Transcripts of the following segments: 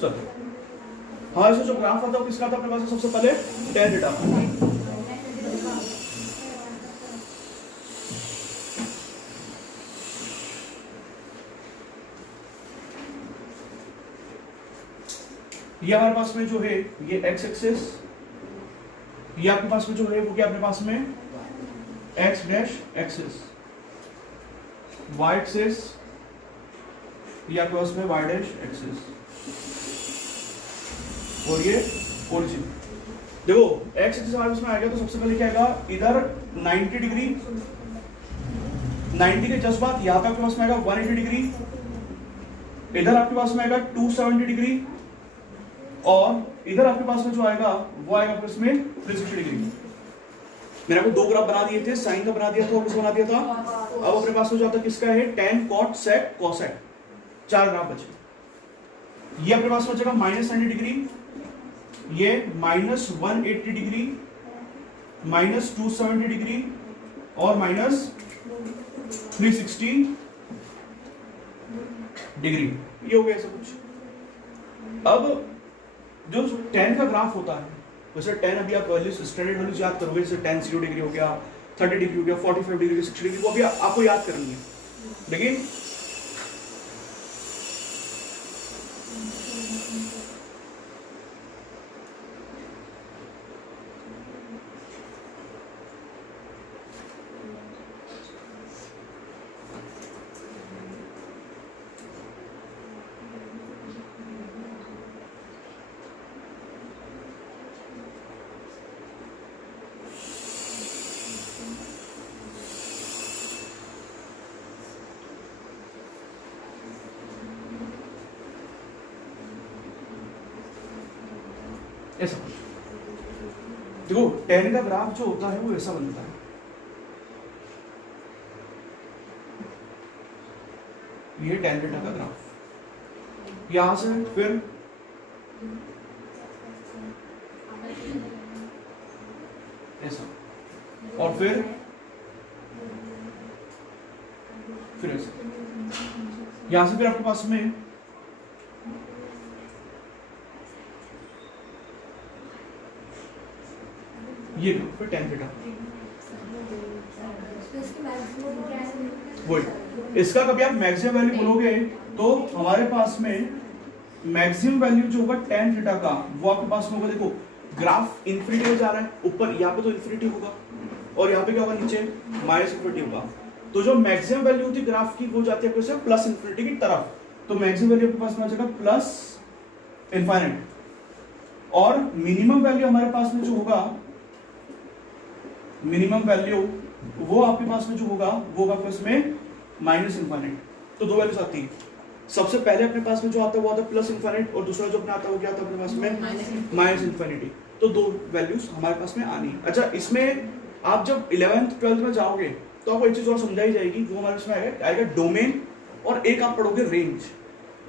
चलो हाँ, इसमें जो ग्राफ आता है किसका था अपने पास? सबसे पहले tan थीटा का। ये हमारे पास में जो है ये x एक्सिस, ये आपके पास में जो है वो क्या अपने पास में x dash axis, y axis ये आपके पास में y डैश एक्सिस, और ये ओरिजिन। देखो x एक्सिस हमारे पास में आएगा तो सबसे पहले क्या आएगा? इधर 90 डिग्री, 90 के जस्ट बाद यहाँ पे आपके पास में आएगा 180 डिग्री, इधर आपके पास में आएगा 270 डिग्री, और इधर आपके पास में जो आएगा वो आएगा आपके इसमें 360 डिग्री। मैंने आपको दो ग्राफ बना दिए थे, साइन का बना दिया था और किसका बना दिया था? अब अपने पास में जो आता है किसका है? tan cot sec cosec, चार ग्राफ बचे। ये अपने पास में बचेगा -90 डिग्री, ये -180 डिग्री, -270 डिग्री और -360 डिग्री। ये हो गया ऐसा कुछ। अब जो tan का ग्राफ होता है, वैसे tan अभी आप स्टैंडर्ड वैल्यूज याद करोगे, जैसे tan 0 डिग्री हो गया, 30 डिग्री हो गया, 45 डिग्री, 60 डिग्री, वो अभी आपको याद करनी है। लेकिन ऐसा देखो tan का ग्राफ जो होता है वो ऐसा बनता है, ये tan थीटा का ग्राफ, यहां से फिर ऐसा, और फिर ऐसा, यहां से फिर आपके पास में ये फिर tan थीटा। वही इसका कभी आप मैक्सिमम वैल्यू बोलोगे तो हमारे पास में मैक्सिमम वैल्यू जो होगा tan थीटा का वो आपके पास में होगा। देखो ग्राफ इन्फिनिटी में जा रहा है, ऊपर यहाँ पे तो इन्फिनिटी होगा और यहाँ पे क्या होगा? नीचे माइनस इन्फिनिटी होगा। तो जो मैक्सिमम वैल्यू होती है ग्राफ की वो जाती है प्लस इन्फिनिटी की तरफ, तो मैक्सिमम वैल्यू आपके पास में आ जाएगा प्लस इनफाइनाइट, और मिनिमम वैल्यू हमारे पास में जो होगा, मिनिमम वैल्यू वो आपके पास में जो होगा वो होगा इसमें माइनस इनफाइनाइट। तो दो वैल्यूज आती है, सबसे पहले अपने पास में जो आता है वो आता है प्लस इनफाइनाइट, और दूसरा जो अपने आता है वो क्या आता है अपने पास में माइनस इनफाइनिटी। तो दो वैल्यूज हमारे पास में आनी है। अच्छा, इसमें आप जब 11th 12th में जाओगे तो आपको एक चीज और समझाई जाएगी, वो हमारे पास में आएगा डोमेन, और एक आप पढ़ोगे रेंज।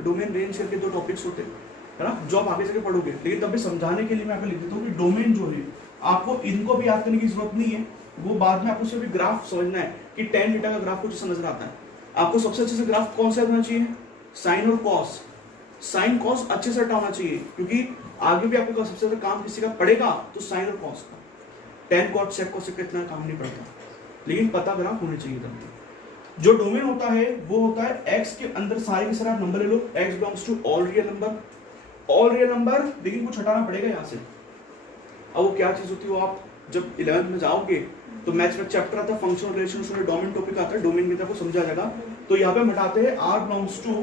डोमेन रेंज करके दो टॉपिक्स होते हैं, है ना, जो आप आगे जाके पढ़ोगे। लेकिन तब भी समझाने के लिए मैं आपको लिख देता हूँ कि डोमेन जो है आपको इनको भी याद करने की जरूरत नहीं है, वो बाद में आपको सिर्फ ग्राफ समझना है कि tan थीटा का ग्राफ कुछ नजर आता है। आपको सबसे अच्छे से ग्राफ कौन सा होना चाहिए? साइन और कॉस। साइन कॉस अच्छे से हटाना चाहिए, क्योंकि आगे भी आपको सबसे ज्यादा काम किसी का पड़ेगा तो साइन और कॉस का। tan cot sec cosec का इतना काम नहीं पड़ता, लेकिन पता ग्राफ होने चाहिए तब। जो डोमेन होता है वो होता है x के अंदर सारे के सारे नंबर ले लो, x belongs to all real number, all real number, लेकिन कुछ हटाना पड़ेगा यहाँ से। अब वो क्या चीज होती है, वो आप जब 11th में जाओगे तो मैथ्स में चैप्टर आता है फंक्शनल रिलेशन, उसमें डोमेन टॉपिक आता है, डोमेन में आपको समझा जाएगा। तो यहाँ पे हम हटाते हैं r बिलोंग्स टू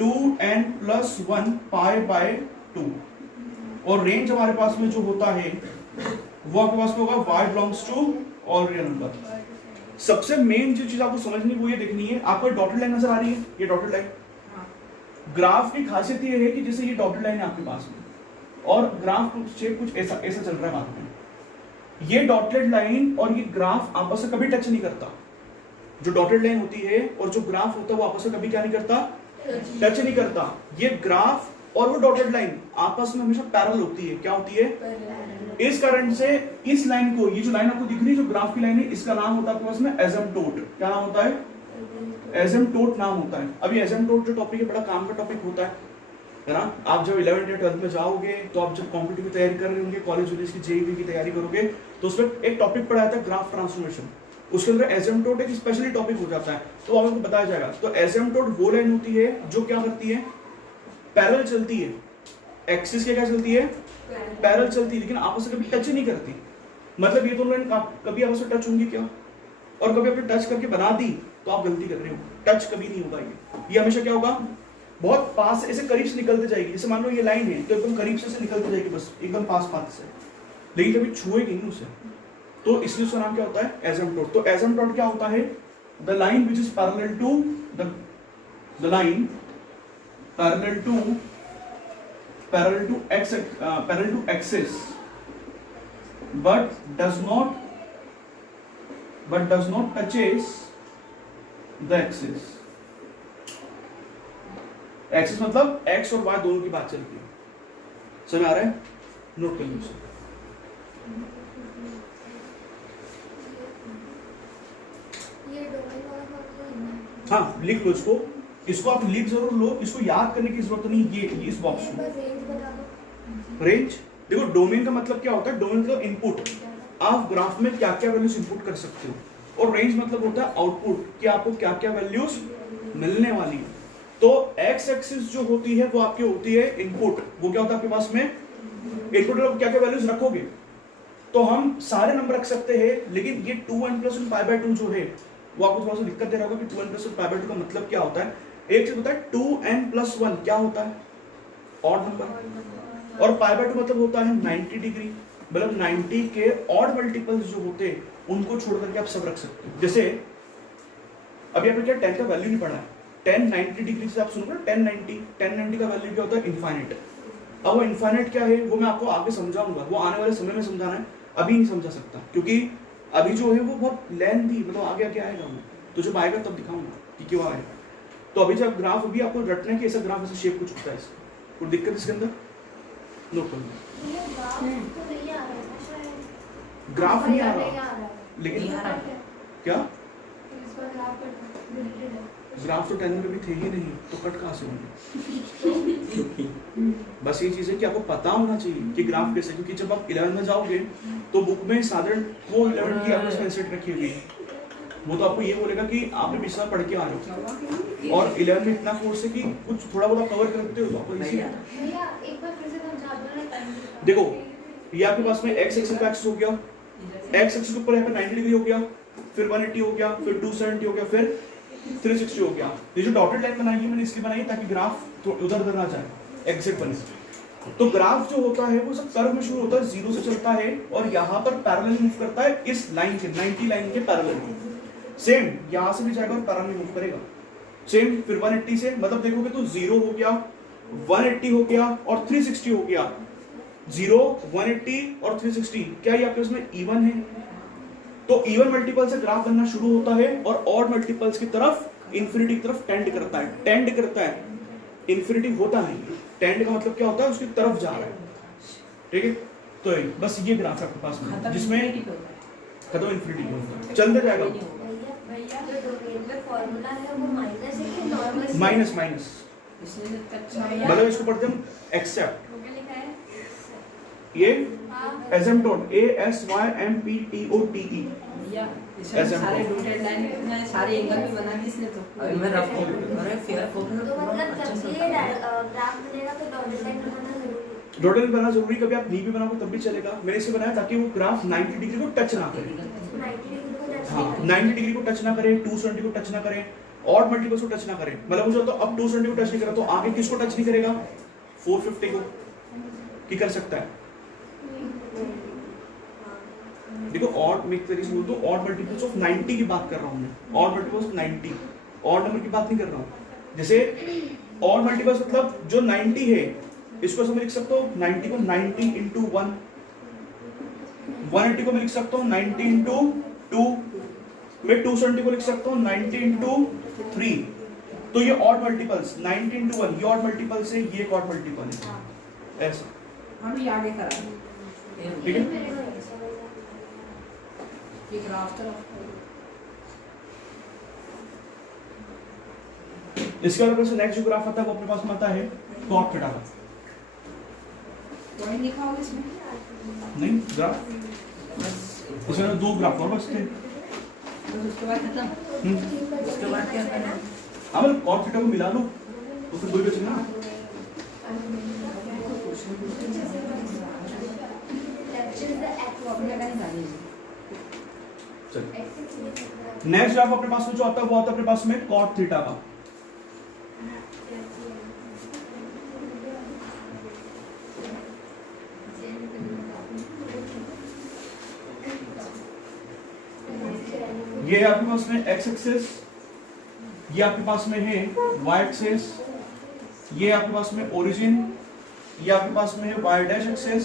2n+1 π/2, और रेंज हमारे पास में जो होता है वो आपके पास में होगा y belongs to all real number. सबसे मेन जो चीज आपको समझनी वो ये देखनी है, आपको डॉटेड लाइन नजर आ रही है, ये डॉटेड लाइन। ग्राफ की खासियत ये है कि जैसे ये डॉटेड लाइन है आपके पास में, और ग्राफ कुछ ऐसा चल रहा है बाद में, ये डॉटेड लाइन और ये ग्राफ आपस में कभी टच नहीं करता। जो डॉटेड लाइन होती है और जो ग्राफ होता है वो आपस में कभी क्या नहीं करता? टच नहीं करता। ये ग्राफ और वो डॉटेड लाइन आपस में हमेशा पैरेलल होती है। क्या होती है? इस कारण से इस लाइन को, ये जो लाइन आपको दिख रही है जो ग्राफ की लाइन है, इसका नाम होता है आपके पास में एसिम्पटोट। क्या नाम होता है? एसिम्पटोट नाम होता है। अभी एसिम्पटोट जो टॉपिक है बड़ा काम का टॉपिक होता है, है ना। आप जब 11th या 12th में जाओगे तो आप जब कॉम्पिटिटिव की तैयारी कर रहे होंगे, कॉलेज वॉलेज की जेईई की तैयारी करोगे, तो उसमें एक टॉपिक पढ़ाया था ग्राफ ट्रांसफॉर्मेशन। उसके अंदर एसिम्पटोट एक स्पेशली टॉपिक हो जाता है, तो आपको बताया जाएगा। तो एसिम्पटोट वो लाइन होती है जो क्या करती है, पैरेलल चलती है, एक्सिस के क्या चलती है, पैरेलल चलती है, लेकिन आपस में कभी टच नहीं करती। मतलब ये दोनों लाइन कभी आपस में टच होंगी क्या, और कभी आपने टच करके बना दी तो आप गलती कर रहे हो, टच कभी नहीं होगा। ये हमेशा क्या होगा, बहुत पास ऐसे करीब से निकलते जाएगी। जैसे मान लो ये लाइन है तो एकदम करीब से निकलती जाएगी, बस एकदम पास से, लेकिन कभी छुएगी नहीं उसे। तो इसलिए उसका नाम क्या होता है, एसिम्पटोट। तो एसिम्पटोट क्या होता है, the line which is parallel to the line parallel to axis but does not touches the axis। Axis मतलब x और y दोनों की बात चलती है, समझ आ रहा है, नोट कर लीजिए। हाँ लिख लो इसको आप लिख जरूर लो, इसको याद करने की जरूरत नहीं। ये इस बॉक्स में रेंज देखो, डोमेन का मतलब क्या होता है, डोमेन मतलब इनपुट, आप ग्राफ में क्या क्या वैल्यूज इनपुट कर सकते हो, और रेंज मतलब होता है आउटपुट, कि आपको क्या क्या वैल्यूज मिलने वाली है। तो एक्स एक्सिस जो होती है वो आपकी होती है इनपुट, वो क्या होता है आपके पास में इनपुट, क्या क्या वैल्यूज रखोगे। तो हम सारे नंबर रख सकते हैं, लेकिन ये 2n + 1 π/2 जो है वो आपको थोड़ा सा दिक्कत दे रहा होगा कि 2n + 1 π/2 का मतलब क्या होता है। एक चीज होता है 2n + 1 क्या होता है, ऑड नंबर, और π/2 मतलब होता है 90 डिग्री, मतलब 90 के ऑड मल्टीपल्स जो होते हैं उनको छोड़ करके आप सब रख सकते हो। जैसे अभी आपने क्या 10 का वैल्यू नहीं पढ़ा है, 10 90 डिग्री से आप सुनो 1090 का वैल्यू क्या होता है, इनफाइनाइट। अब वो इनफाइनाइट क्या है वो मैं आपको आगे समझाऊंगा, वो आने वाले समय में समझाना है, अभी नहीं समझा सकता, क्योंकि अभी जो है वो बहुत लेंथी, मतलब आगे आगे आएगा वो, तो जब आएगा तब दिखाऊंगा कि क्यों आएगा। तो अभी जब ग्राफ अभी आपको रटना है कि ऐसा ग्राफ ऐसा शेप कुछ होता है, कोई दिक्कत इसके अंदर नोट कर लो। ग्राफ नहीं आ रहा, लेकिन क्या ग्राफ तो 10 में भी थे ही नहीं, तो कट कहाँ से होंगे। बस ये चीज है कि आपको पता होना चाहिए कि ग्राफ कैसे, क्योंकि जब आप 11 में जाओगे तो बुक में साधारण वो 11 की आपको कंसेप्ट रखी हुई है, वो तो आपको ये बोलेगा कि आपने पिछला पढ़ के आ रहे हो, और 11 में इतना कोर्स है कि कुछ थोड़ा बहुत कवर करते हो तो आपको इजी है। देखो ये आपके पास में x एक्सिस का एक्सिस हो गया, x एक्सिस के ऊपर यहाँ पे 90 डिग्री हो गया, फिर 180 हो गया, फिर 270 हो गया, फिर 360 हो गया। ये जो डॉटेड लाइन बनाई है मैंने इसलिए बनाई ताकि ग्राफ तो उधर उधर ना जाए, एग्जैक्ट बने। तो ग्राफ जो होता है वो सब कर्व में शुरू होता है, 0 से चलता है और यहाँ पर पैरेलल मूव करता है इस लाइन के 90 लाइन के पैरेलल। सेम यहाँ से भी जाएगा और पैरेलल मूव करेगा, सेम फिर 180 से, मतलब देखोगे तो 0 हो गया, 180 हो गया और 360 हो गया। 0 180 और 360 क्या ये आपके उसमें इवन है, तो इवन मल्टीपल से ग्राफ बनना शुरू होता है और ऑड मल्टीपल्स की तरफ इंफिनिटी की तरफ टेंड करता है, इंफिनिटी होता नहीं, टेंड का मतलब क्या होता है उसकी तरफ जा रहा है, ठीक है। तो बस ये ग्राफ है आपके पास में जिसमें खत्म इंफिनिटी होता है, चलते जाएगा माइनस मतलब इसको पढ़ते हम एक्सेप्ट, ये एसिम्पटोट ASYMPTOTE सारे डॉटेड लाइन सारे एंगल भी बना दी इसने, तो मैं रखूं अरे फेयर फोटो तो मतलब जब ये ग्राफ बनेगा तो डॉटेड लाइन बनाना जरूरी, डॉटेड लाइन बनाना जरूरी, कभी आप नी भी बनाओ तब भी चलेगा। मैंने इसे बनाया ताकि वो ग्राफ 90 डिग्री को टच ना करे, 90 डिग्री को टच ना करे, 270 को टच ना करे, ऑड मल्टीपल्स को टच ना करे। मतलब मुझे तो अब 270 को टच नहीं करा तो आगे किसको टच नहीं करेगा, 450 को की कर सकता है। देखो ऑड में एक तरीके से बोल दो ऑड मल्टीपल्स ऑफ 90 की बात कर रहा हूं मैं, odd multiples of 90, odd number की बात नहीं कर रहा हूं। जैसे ऑड मल्टीपल्स मतलब जो 90 है इसको समझ लिख सकते हो 90 को 90 into 1, 180 को मैं लिख सकता हूँ 90 into 2, मैं 270 को लिख सकता हूँ 90 into 3। तो ये ऑड मल्टीपल्स 90 into 1 ये ऑड मल्टीपल्स है, ये एक ऑड मल्टीपल है, ऐसा हम ये आगे करा ठीक है। ये ग्राफ तरफ इसके बाद नेक्स्ट जो ग्राफ आता है वो अपने पास में आता है कॉट थीटा का। पॉइंट लिखा होगा इसमें? नहीं, ग्राफ इसमें 2 ग्राफ और बचते हैं। तो उसके बाद खत्म। उसके बाद क्या करना? हाँ मतलब कॉट थीटा को मिला लो तो फिर 2 ही बचेगा ना। नेक्स्ट ग्राफ अपने पास में जो आता है वो आता है अपने पास में कॉट थीटा का। ये आपके पास में एक्स एक्सिस, ये आपके पास में है वाई एक्सिस, ये आपके पास में ओरिजिन, ये आपके पास में है वाई डैश एक्सिस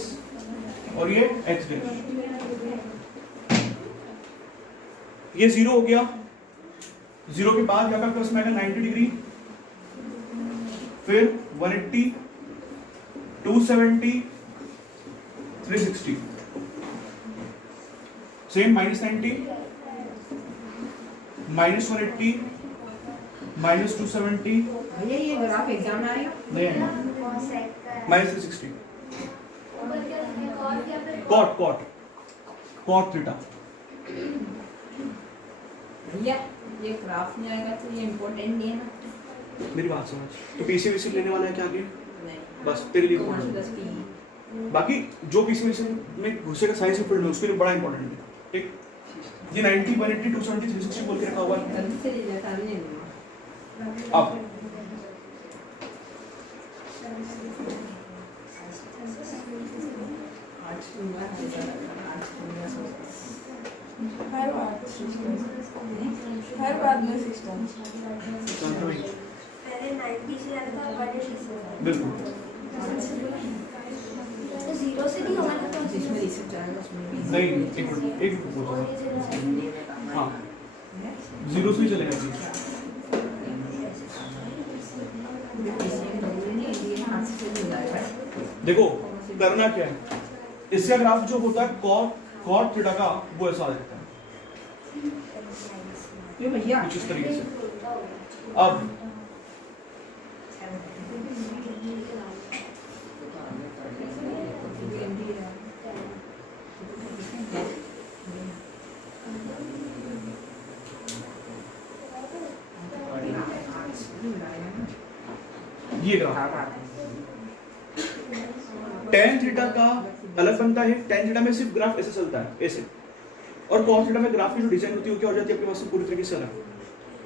और ये एक्स डैश। ये 0 हो गया। 0 के बाद यहाँ पे उसमें आएगा 90 डिग्री, फिर 180, 270, 360, सेम -90, -180, -270। भैया ये ग्राफ एग्जाम में आएगा? नहीं आएगा। -360 कॉट थीटा। भैया ये ग्राफ नहीं आएगा तो ये इम्पोर्टेंट नहीं है ना? मेरी बात समझ। तो पीसीवीसी लेने वाला है क्या आगे? नहीं, बस तेरे लिए कौन सी important है। 10 की? बाकी जो पीसीवीसी में घुसेगा साइंस के फील्ड में उसके लिए बड़ा इंपॉर्टेंट है। ठीक, ये 90, 180, 270, 360 बोल के रखा हुआ है। जल्दी से ले जाता नहीं है। अब हर बात में सिस्टम पहले 90 से आया था 180 से। बिल्कुल तो 0 से नहीं होगा ना तो जिसमें रिसेप्ट आएगा उसमें भी नहीं, एक मिनट एक पूछो। हाँ 0 से ही चलेगा जी। देखो करना क्या है, इसका ग्राफ जो होता है कॉट थीटा का वो ऐसा आ जाता है ये भैया कुछ इस तरीके से। अब ये ग्राफ tan थीटा का अलग बनता है। tan थीटा में सिर्फ ग्राफ ऐसे चलता है ऐसे, और cos थीटा में ग्राफ की जो डिजाइन होती है वो क्या हो जाती है आपके पास पूरी तरीके से अलग,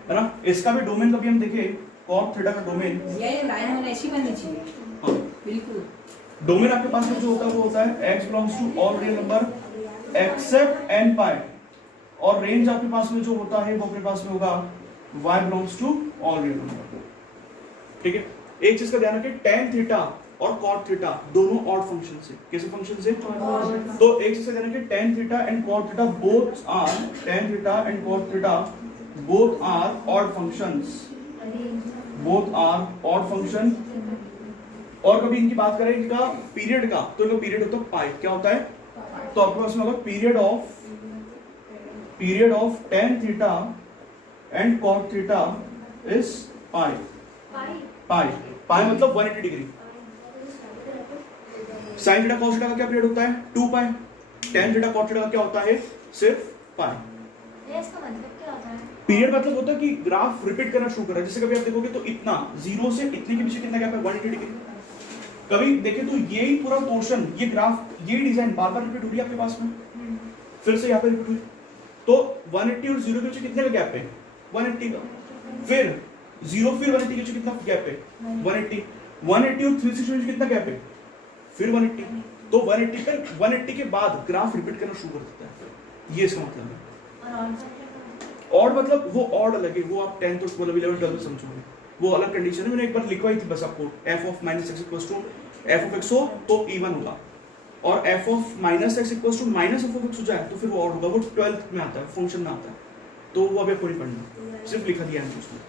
है ना। इसका भी डोमेन कभी हम देखें, cos थीटा का डोमेन, ये लाइन होना ऐसी बननी चाहिए हाँ बिल्कुल। डोमेन आपके पास में जो होता है वो होता है x belongs to all real number except n pi, और रेंज आपके पास में जो होता है वो अपने पास में होगा y belongs to all real number. ठीक है, एक चीज का ध्यान रखें, tan थीटा और cot थीटा दोनों ऑड फंक्शन से, कैसे फंक्शन से? तो एक चीज का ध्यान रखें, tan theta and cot theta both are, tan theta and cot theta both are odd functions, both are odd function. और कभी इनकी बात करें इनका पीरियड का, तो इनका पीरियड होता है पाई। क्या होता है? तो आपके पास में होगा period of tan theta and cot theta is pi. Pi मतलब 180 degree. Sine theta cos theta का क्या पीरियड होता है? 2 pi. tan theta cot theta का क्या होता है? सिर्फ पाई। इसका मतलब क्या होता है? पीरियड मतलब होता है कि ग्राफ रिपीट करना शुरू कर रहा है। जैसे कभी आप देखोगे तो इतना 0 से इतने के पीछे कितना गैप है? 180 डिग्री। कभी देखें तो यही पूरा पोर्शन, ये ग्राफ, ये डिजाइन बार बार रिपीट हो रही है आपके पास में, फिर से यहाँ पे रिपीट हुई, तो 180 और 0 के बीच कितने का गैप है? 180 का। फिर 0 फिर 180 के बीच कितना गैप है? 180। 180 और 360 के बीच कितना गैप है? फिर 180। तो 180 पर 180 के बाद ग्राफ रिपीट करना शुरू कर देता है। ये इसका मतलब है। ऑड मतलब वो ऑड अलग है, वो आप 10th और 11th 12th समझोगे, वो अलग कंडीशन है। मैंने एक बार लिखवाई थी बस आपको, f of minus x equals to f of x हो तो even होगा, और f of minus x equals to minus f of x हो जाए तो फिर वो ऑड होगा। वो 12th में आता है, फंक्शन में आता है, तो वो अभी आपको नहीं पढ़ना, सिर्फ लिखा दिया है उसमें।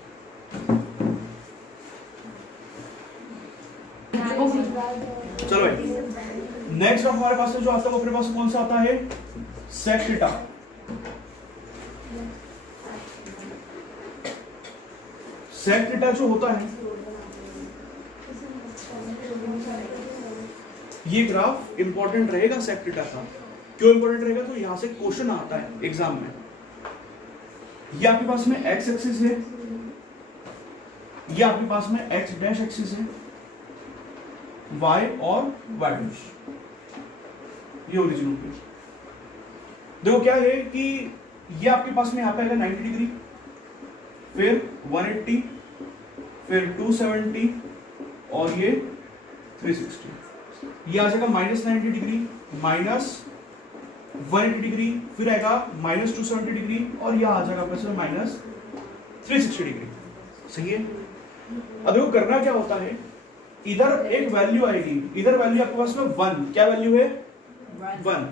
चलो भाई, नेक्स्ट हमारे पास जो आता है वो अपने पास कौन सा आता है? sec theta. sec थीटा जो होता है ये ग्राफ इंपॉर्टेंट रहेगा सेक थीटा का। क्यों इंपॉर्टेंट रहेगा? तो यहां से क्वेश्चन आता है एग्जाम में। ये आपके पास में एक्स एक्सिस है, ये आपके पास में एक्स डैश एक्सिस है, वाई और वाई डैश, ये ओरिजिन पे। देखो क्या है कि ये आपके पास में यहां पे आएगा 90 डिग्री, फिर 180, फिर 270 और ये 360। ये आ जाएगा -90 डिग्री, -180 डिग्री, फिर आएगा -270 डिग्री और यह आ जाएगा आपके पास -360 डिग्री। सही है। अब देखो करना क्या होता है, इधर एक वैल्यू आएगी, इधर वैल्यू आपके पास में 1, क्या वैल्यू है 1,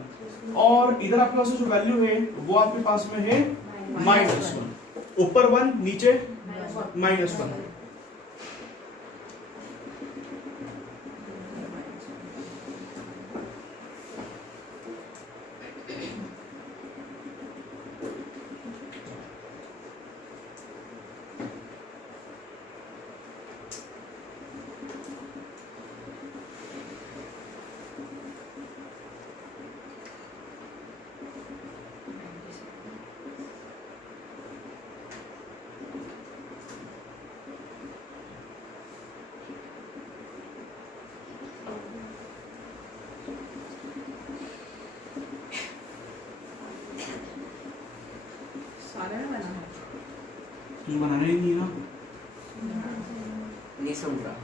और इधर आपके पास जो वैल्यू है वो आपके पास में है -1, ऊपर 1 नीचे -1। बनाना ही नहीं है ना, नहीं समझ रहा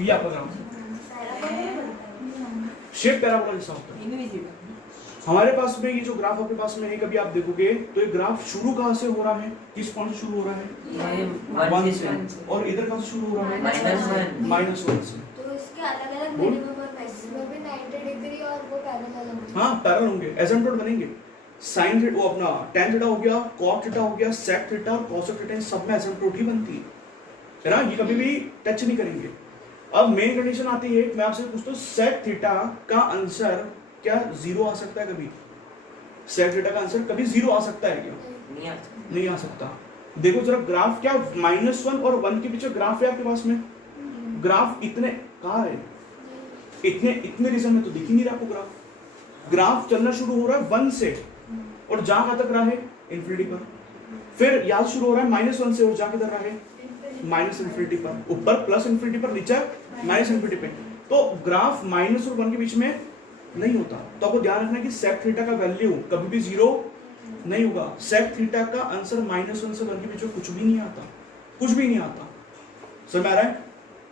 ये आपका ग्राफ शेप पैराबोला जैसा होता है। हमारे पास में ये जो ग्राफ आपके पास में है, कभी आप देखोगे तो ये ग्राफ शुरू कहां से हो रहा है, किस पॉइंट से शुरू हो रहा है 1 से, और इधर कहां से शुरू हो रहा है -1 से। तो इसके अलग-अलग मिनिमम और मैक्सिमम भी 90 डिग्री और वो पैरेलल होंगे। हां पैरेलल होंगे, एसिम्प्टोट बनेंगे। साइन थीटा वो अपना tan थीटा हो गया, cot थीटा हो गया, sec थीटा और cos थीटा, सब में एसिम्प्टोट ही बनती है ना, ये कभी भी टच नहीं करेंगे। अब मेन कंडीशन आती है, मैं आपसे पूछता हूं sec थीटा का आंसर क्या 0 आ सकता है कभी? sec थीटा का आंसर कभी 0 आ सकता है क्या? नहीं आ सकता। देखो जरा ग्राफ क्या -1 और 1 के बीच ग्राफ है आपके पास में, ग्राफ इतने कहां है, इतने रीजन में तो दिख ही नहीं रहा आपको ग्राफ। ग्राफ चलना शुरू हो रहा है 1 से और जा कहां तक रहा है इंफिनिटी पर, फिर यहां शुरू हो रहा है -1 से और जा किधर रहा है -इंफिनिटी पर, ऊपर प्लस इंफिनिटी पर, नीचे -इंफिनिटी पे। तो ग्राफ -1 और 1 के बीच में नहीं होता। तो आपको ध्यान रखना कि sec थीटा का वैल्यू कभी भी 0 नहीं होगा। sec थीटा का आंसर -1 से 1 के बीच में कुछ भी नहीं आता, कुछ भी नहीं आता। समझ आ रहा है?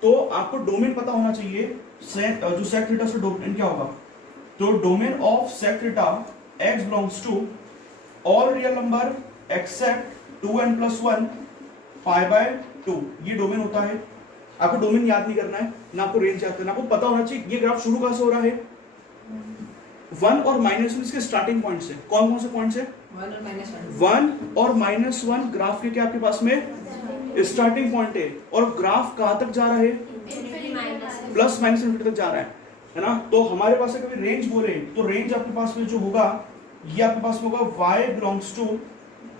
तो आपको डोमेन पता होना चाहिए, जो sec थीटा से डोमेन क्या होगा। तो domain of sec theta x belongs to all real number except 2n+1 π/2, ये डोमेन होता है। आपको डोमेन याद नहीं करना है, ना आपको रेंज याद करना, आपको पता होना चाहिए ये ग्राफ शुरू कहां से हो रहा है 1 और -1 इसके स्टार्टिंग पॉइंट से। कौन कौन से पॉइंट से? 1 और -1 ग्राफ के क्या आपके पास में स्टार्टिंग पॉइंट है, और ग्राफ कहां तक जा रहा है प्लस माइनस इंफिनिटी तक जा रहा है ना। तो हमारे पास कभी रेंज बोले तो रेंज आपके पास में जो होगा ये आपके पास में होगा y बिलोंग्स टू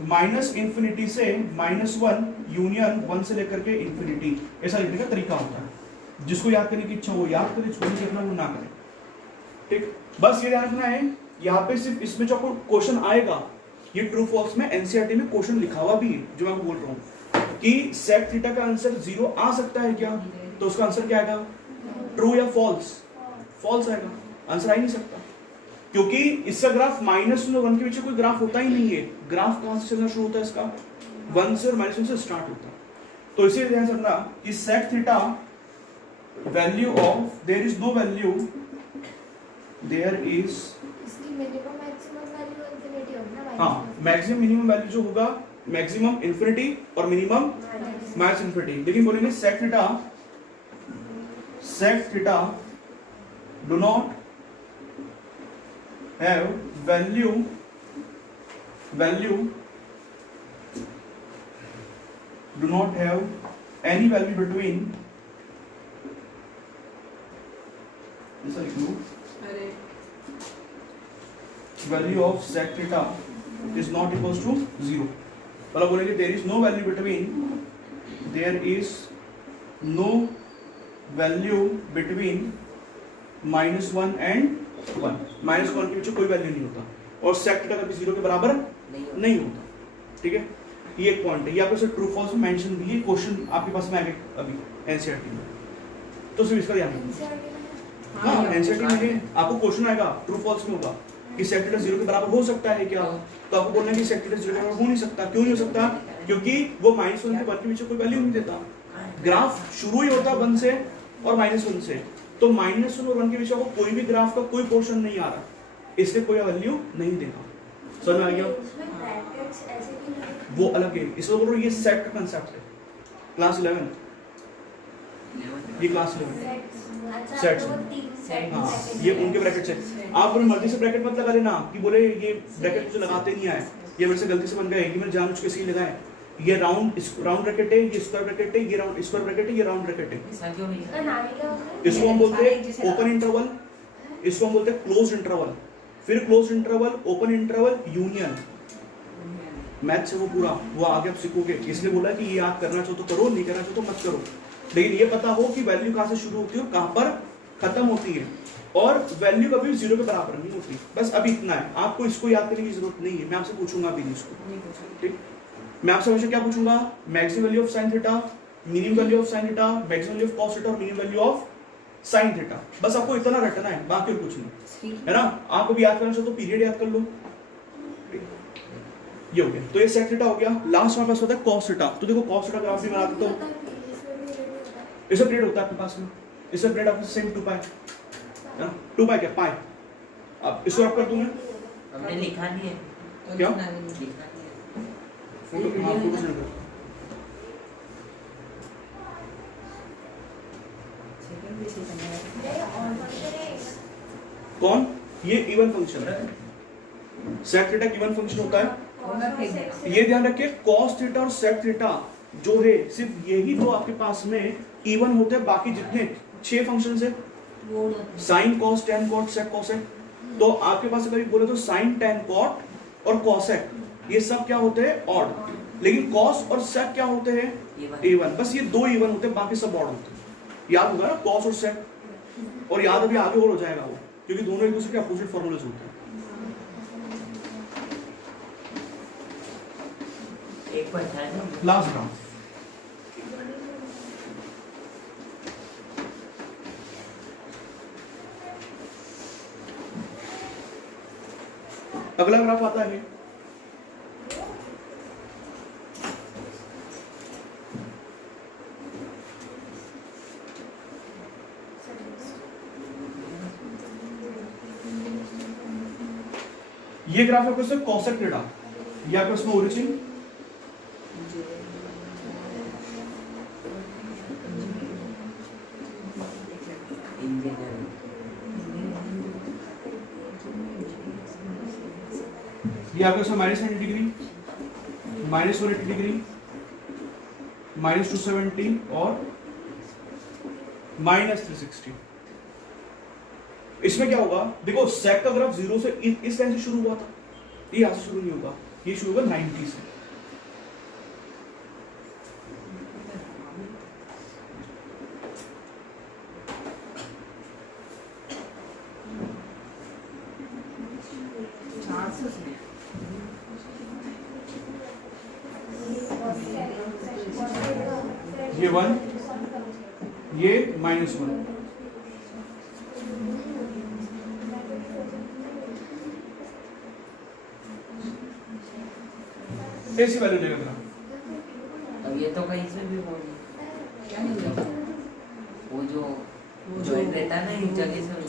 -इंफिनिटी से -1 यूनियन 1 से लेकर के इंफिनिटी। ऐसा लिखने का तरीका होता है, जिसको याद करने की इच्छा हो याद करे, छोड़ के अपना वो ना करे। ठीक, बस ये ध्यान रखना है। यहाँ पे सिर्फ इसमें जो आपको क्वेश्चन आएगा, ये ट्रू फॉल्स में एनसीईआरटी में क्वेश्चन लिखा हुआ भी है, जो मैं आपको बोल रहा हूँ कि sec थीटा का आंसर 0 आ सकता है क्या, तो उसका आंसर क्या आएगा, ट्रू या फॉल्स। फॉल्स आएगा, आंसर आ ही नहीं सकता। क्योंकि इसका ग्राफ माइनस और 1 के बीच कोई ग्राफ होता ही नहीं है। ग्राफ कहां से चलना शुरू होता है इसका? 1 से और -1 से स्टार्ट होता है। तो इसे ध्यान से रखना कि sec theta value of there is no value, there is इसकी मिनिमम मैक्सिमम वैल्यू इंफिनिटी होगी ना। हाँ, मैक्सिमम मिनिमम वैल्यू जो होगा मैक्सिमम इंफिनिटी और मिनिमम माइनस इंफिनिटी। लेकिन बोलेंगे sec theta do not have value do not have any value between this I do अरे value of sec theta is not equals to 0। मतलब बोलेंगे there is no value between -1 and 1। -1 के पीछे कोई value नहीं होता और sec थीटा कभी 0 के बराबर नहीं होता। ठीक है, ये एक पॉइंट है। ये आपको ट्रू फॉल्स में मेंशन भी है, क्वेश्चन आपके पास में आ गया अभी एनसीईआरटी में, तो सिर्फ इसका ध्यान रखना। हाँ, एनसीईआरटी में है, आपको क्वेश्चन आएगा ट्रू फॉल्स में होगा कि sec थीटा 0 के बराबर हो सकता है क्या? तो आपको बोलना है कि sec थीटा 0 के बराबर हो नहीं सकता। क्यों नहीं हो सकता? क्योंकि वो -1 के 1 के पीछे कोई वैल्यू नहीं देता। ग्राफ शुरू ही होता है 1 से और -1 से, तो -1 और 1 के बीच आपको कोई भी ग्राफ का कोई पोर्शन नहीं आ रहा, इसलिए कोई वैल्यू नहीं देगा। समझ में आ गया? वो अलग है, इसलिए बोल रहा हूं ये सेट का कांसेप्ट है। क्लास 11, ये क्लास 11 सेट। हाँ, ये उनके ब्रैकेट है। आप अपनी मर्जी से ब्रैकेट मत लगा लेना कि बोले ये ब्रैकेट मुझे लगाते नहीं आए, ये मेरे से गलती से बन गए, ये मैंने जानबूझ के इसलिए लगाए। ये राउंड ब्रैकेट है, ये स्क्वायर ब्रैकेट है, ये राउंड स्क्वायर ब्रैकेट है, ये राउंड ब्रैकेट है। इसको हम बोलते हैं ओपन इंटरवल, इसको हम बोलते हैं क्लोज इंटरवल, फिर close interval, open interval, union. Math से वो पूरा वो आगे आप सीखोगे, इसलिए बोला कि ये याद करना चाहो तो करो, नहीं करना चाहो तो मत करो, लेकिन ये पता हो कि वैल्यू कहां से शुरू होती है और कहां पर खत्म होती है, और वैल्यू कभी 0 के बराबर नहीं होती। बस अब इतना है, आपको इसको याद करने की जरूरत नहीं है। मैं आपसे पूछूंगा अभी इसको, ठीक? मैं आपसे हमेशा क्या पूछूंगा? Maximum value of sine theta, minimum value of sine theta, maximum value of cos theta और minimum value of sine theta. बस आपको इतना रटना है, बाकी और कुछ नहीं, है ना? आपको भी याद करना चाहो तो पीरियड याद कर लो। ये हो गया, तो ये sec थीटा हो गया। लास्ट हमारे पास होता है cos थीटा। तो देखो cos थीटा ग्राफ भी बना देता हूं, इसमें पीरियड होता है आपके पास में, इसमें पीरियड आपके सेम 2 पाई है ना, 2 पाई क्या पाई। अब इसको आप कर दूंगा, हमने लिखा नहीं है तो क्या लिखा नहीं है फोटो हां फोटो सेंड कर। कौन? ये इवन फंक्शन है, sec थीटा इवन फंक्शन होता है। ये ध्यान रखिए, cos थीटा और sec थीटा जो है सिर्फ यही दो आपके पास में इवन होते हैं, बाकी जितने 6 फंक्शंस है sin cos tan cot sec cosec, तो आपके पास अगर बोले तो sin tan cot और cosec ये सब क्या होते हैं? ऑड। लेकिन cos और sec क्या होते हैं? इवन। बस ये 2 इवन होते हैं, बाकी सब ऑड होते हैं। याद होगा ना cos और sec, और याद अभी आगे और हो जाएगा वो, क्योंकि दोनों एक दूसरे के अपोजिट फॉर्मूलेस होते हैं। एक बार था ना लास्ट ग्राफ, अगला ग्राफ आता है ये ग्राफ है आपको कॉसेक थीटा, ये आपको इसमें ओरिजिन ये आपको इसमें -90 डिग्री, -180 डिग्री, -270 और -360। इसमें क्या होगा? देखो सेक का ग्राफ 0 से इस लाइन से शुरू हुआ था, ये यहां से शुरू नहीं होगा, ये शुरू होगा 90 से। ये 1, ये -1, ऐसी वैल्यू लेगा ग्राफ। अब ये तो कहीं से भी बोल क्या नहीं होगा वो जो जॉइंट रहता है ना एक जगह से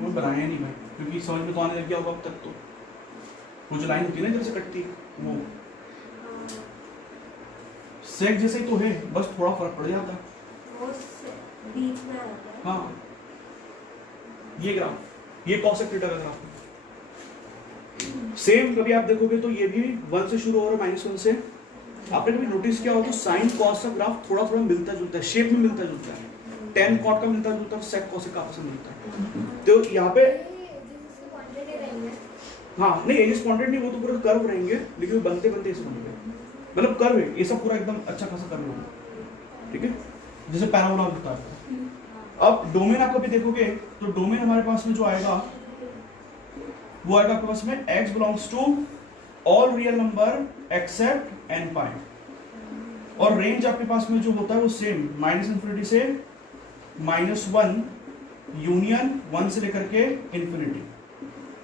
वो बनाया नहीं मैं, क्योंकि समझ में तो आने लग गया होगा अब तक। तो वो जो लाइन होती है ना जैसे कटती है, वो सेक जैसे ही तो है, बस थोड़ा फर्क पड़ जाता है। वो बीच में आता है। हाँ, ये ग्राफ, ये कॉसेक थीटा का ग्राफ है। सेम कभी आप देखोगे तो ये भी 1 से शुरू हो रहा है, -1 से। आपने कभी नोटिस किया हो तो साइन कॉस का ग्राफ थोड़ा थोड़ा मिलता जुलता है, शेप में मिलता जुलता है। tan कॉट का मिलता जुलता है, सेक कॉसेक का आपस में मिलता है। तो यहाँ पे हाँ नहीं, एज स्पॉन्टेड नहीं, वो तो पूरा कर्व रहेंगे, लेकिन वो बनते बनते ऐसे बनेंगे। मतलब कर्व है ये सब, पूरा एकदम अच्छा खासा कर्व होगा, ठीक है, जैसे पैराबोला होता है। अब डोमेन आप कभी देखोगे तो डोमेन हमारे पास में जो आएगा वो आएगा आपके पास में x belongs to all real number except n pi, और रेंज आपके पास में जो होता है वो सेम -∞ से -1 यूनियन 1 से लेकर के इंफिनिटी।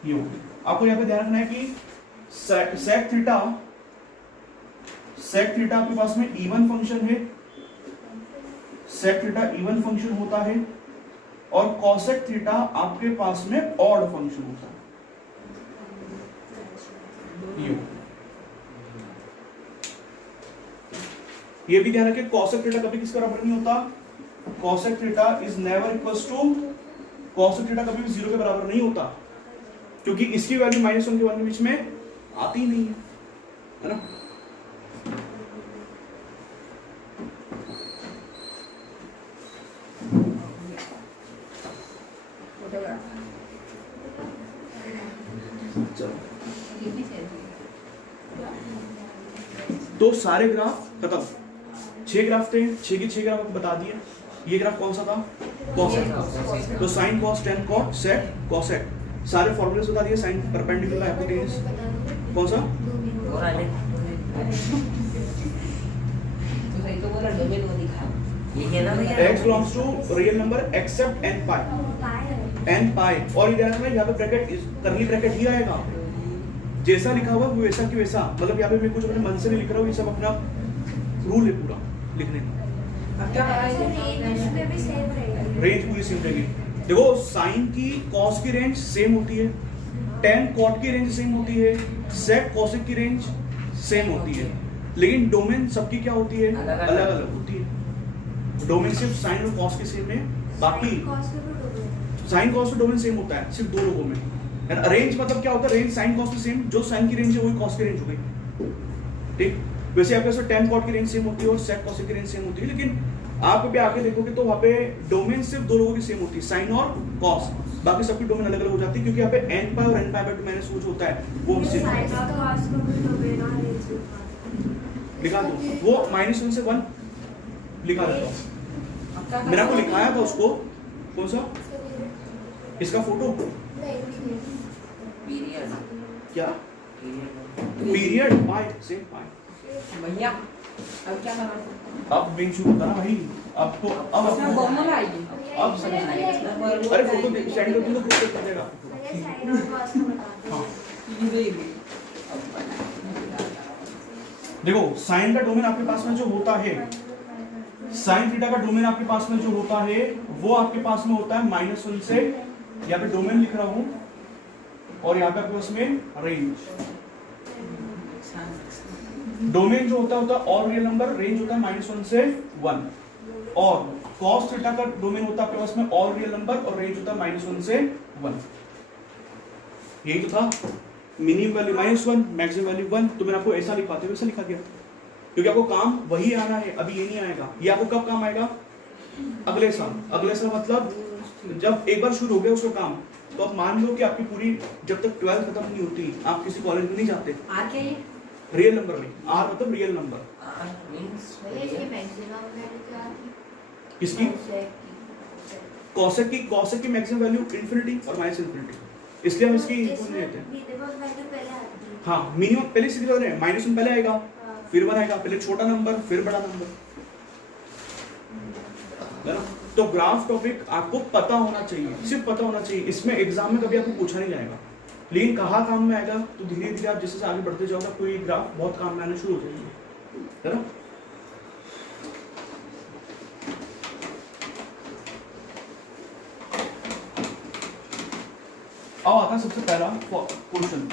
ये होगी। आपको यहाँ पे ध्यान रखना है कि सेक थीटा आपके पास में इवन फंक्शन है, सेक थीटा इवन फंक्शन होता है, और कॉसेक थीटा आपके पास में ऑड फंक्शन होता है। ये भी ध्यान रखिए, कॉसेक थीटा कभी किसके बराबर नहीं होता। Cosec theta is never equals to, cosec theta कभी भी 0 के बराबर नहीं होता, क्योंकि इसकी वैल्यू -1 के 1 के बीच में आती ही नहीं है ना। तो सारे ग्राफ खत्म, 6 ग्राफ थे, 6 के 6 ग्राफ आपको बता दिए। ये ग्राफ कौन सा था, कॉसेक। तो sine cos tan cot sec cosec, सारे फॉर्मूले बता दिए। साइन परपेंडिकुलर हाइपोटेन्यूज कौन सा, तो सही तो बोला, डोमेन वो दिखा ये है ना भैया, x belongs to real number except n pi, और इधर में यहाँ पे ब्रैकेट, करली ब्रैकेट ही आएगा, जैसा लिखा हुआ वो वैसा की वैसा। मतलब यहाँ पे मैं कुछ अपने मन से नहीं लिख रहा हूँ, ये सब अपना रूल है पूरा लिखने का। रेंज पूरी सेम रहेगी। देखो साइन की कॉस की रेंज सेम होती है, टेन कॉट की रेंज सेम होती है, सेक कॉसेक की रेंज सेम होती है, लेकिन डोमेन सबकी क्या होती है, अलग अलग होती है। डोमेन सिर्फ साइन और कॉस के सेम है, बाकी साइन कॉस और डोमेन सेम होता है सिर्फ दो लोगों में। रेंज मतलब क्या होता है, रेंज साइन कॉस की सेम, जो साइन की रेंज है वही कॉस की रेंज हो गई, ठीक। वैसे आपके पास टेन कॉट की रेंज सेम होती है और सेक कॉसेक की रेंज सेम होती है, लेकिन आप भी आके देखोगे तो वहाँ पे डोमेन सिर्फ दो लोगों की सेम होती है, साइन और कॉस, बाकी सबकी डोमेन अलग अलग हो जाती है, क्योंकि यहाँ पे n पाई और n पाई बाय 2 माइनस जो होता है वो सेम लिखा दो, वो -1 से 1 लिखा देता हूँ। मेरा को लिखाया था उसको, कौन सा, इसका फोटो पीरियड क्या, पीरियड पाई सेम पाई। भैया अब क्या करना, अब बेंच शुरू होता ना भाई, अब तो अब बॉम्ब आएगी, अब अरे फोटो सेंड कर दूंगा, फोटो कर देगा। हाँ देखो, साइन का डोमेन आपके पास में जो होता है, साइन थीटा का डोमेन आपके पास में जो होता है वो आपके पास में होता है -1 से, यहाँ पे डोमेन लिख रहा हूं, और यहाँ पे आपके पास में रेंज। डोमेन जो होता है ऑल रियल नंबर, रेंज होता है -1 से 1, और कॉस थीटा का डोमेन होता है आपके पास में ऑल रियल नंबर और रेंज होता है -1 से 1। यही तो था, मिनिमम वैल्यू -1, मैक्सिमम वैल्यू 1। तो मैंने आपको ऐसा लिखवाते हुए वैसा लिखा दिया, क्योंकि आपको काम वही आना है, अभी ये नहीं आएगा। ये आपको कब काम आएगा, अगले साल। अगले साल मतलब जब एक बार शुरू हो गया उसका काम, तो आप मान लो कि आपकी पूरी जब तक 12th खत्म नहीं होती आप किसी कॉलेज में नहीं जाते। आर क्या है, रियल नंबर में, आर मतलब रियल नंबर। आर मींस किसकी, कॉसेक की मैक्सिमम वैल्यू इंफिनिटी और -∞, इसलिए हम इसकी नहीं लेते। हाँ मिनिमम पहले सीधी बात है, -1 पहले आएगा, फिर 1 आएगा, पहले छोटा नंबर फिर बड़ा नंबर। है ना। तो ग्राफ टॉपिक आपको पता होना चाहिए, सिर्फ पता होना चाहिए। इसमें एग्जाम में कभी आपको पूछा नहीं जाएगा, लेकिन कहाँ काम में आएगा तो धीरे धीरे आप जैसे आगे बढ़ते जाओगे आपको ये ग्राफ बहुत काम में आना शुरू हो जाएगी, है ना। अब आता है सबसे पहला क्वेश्चन,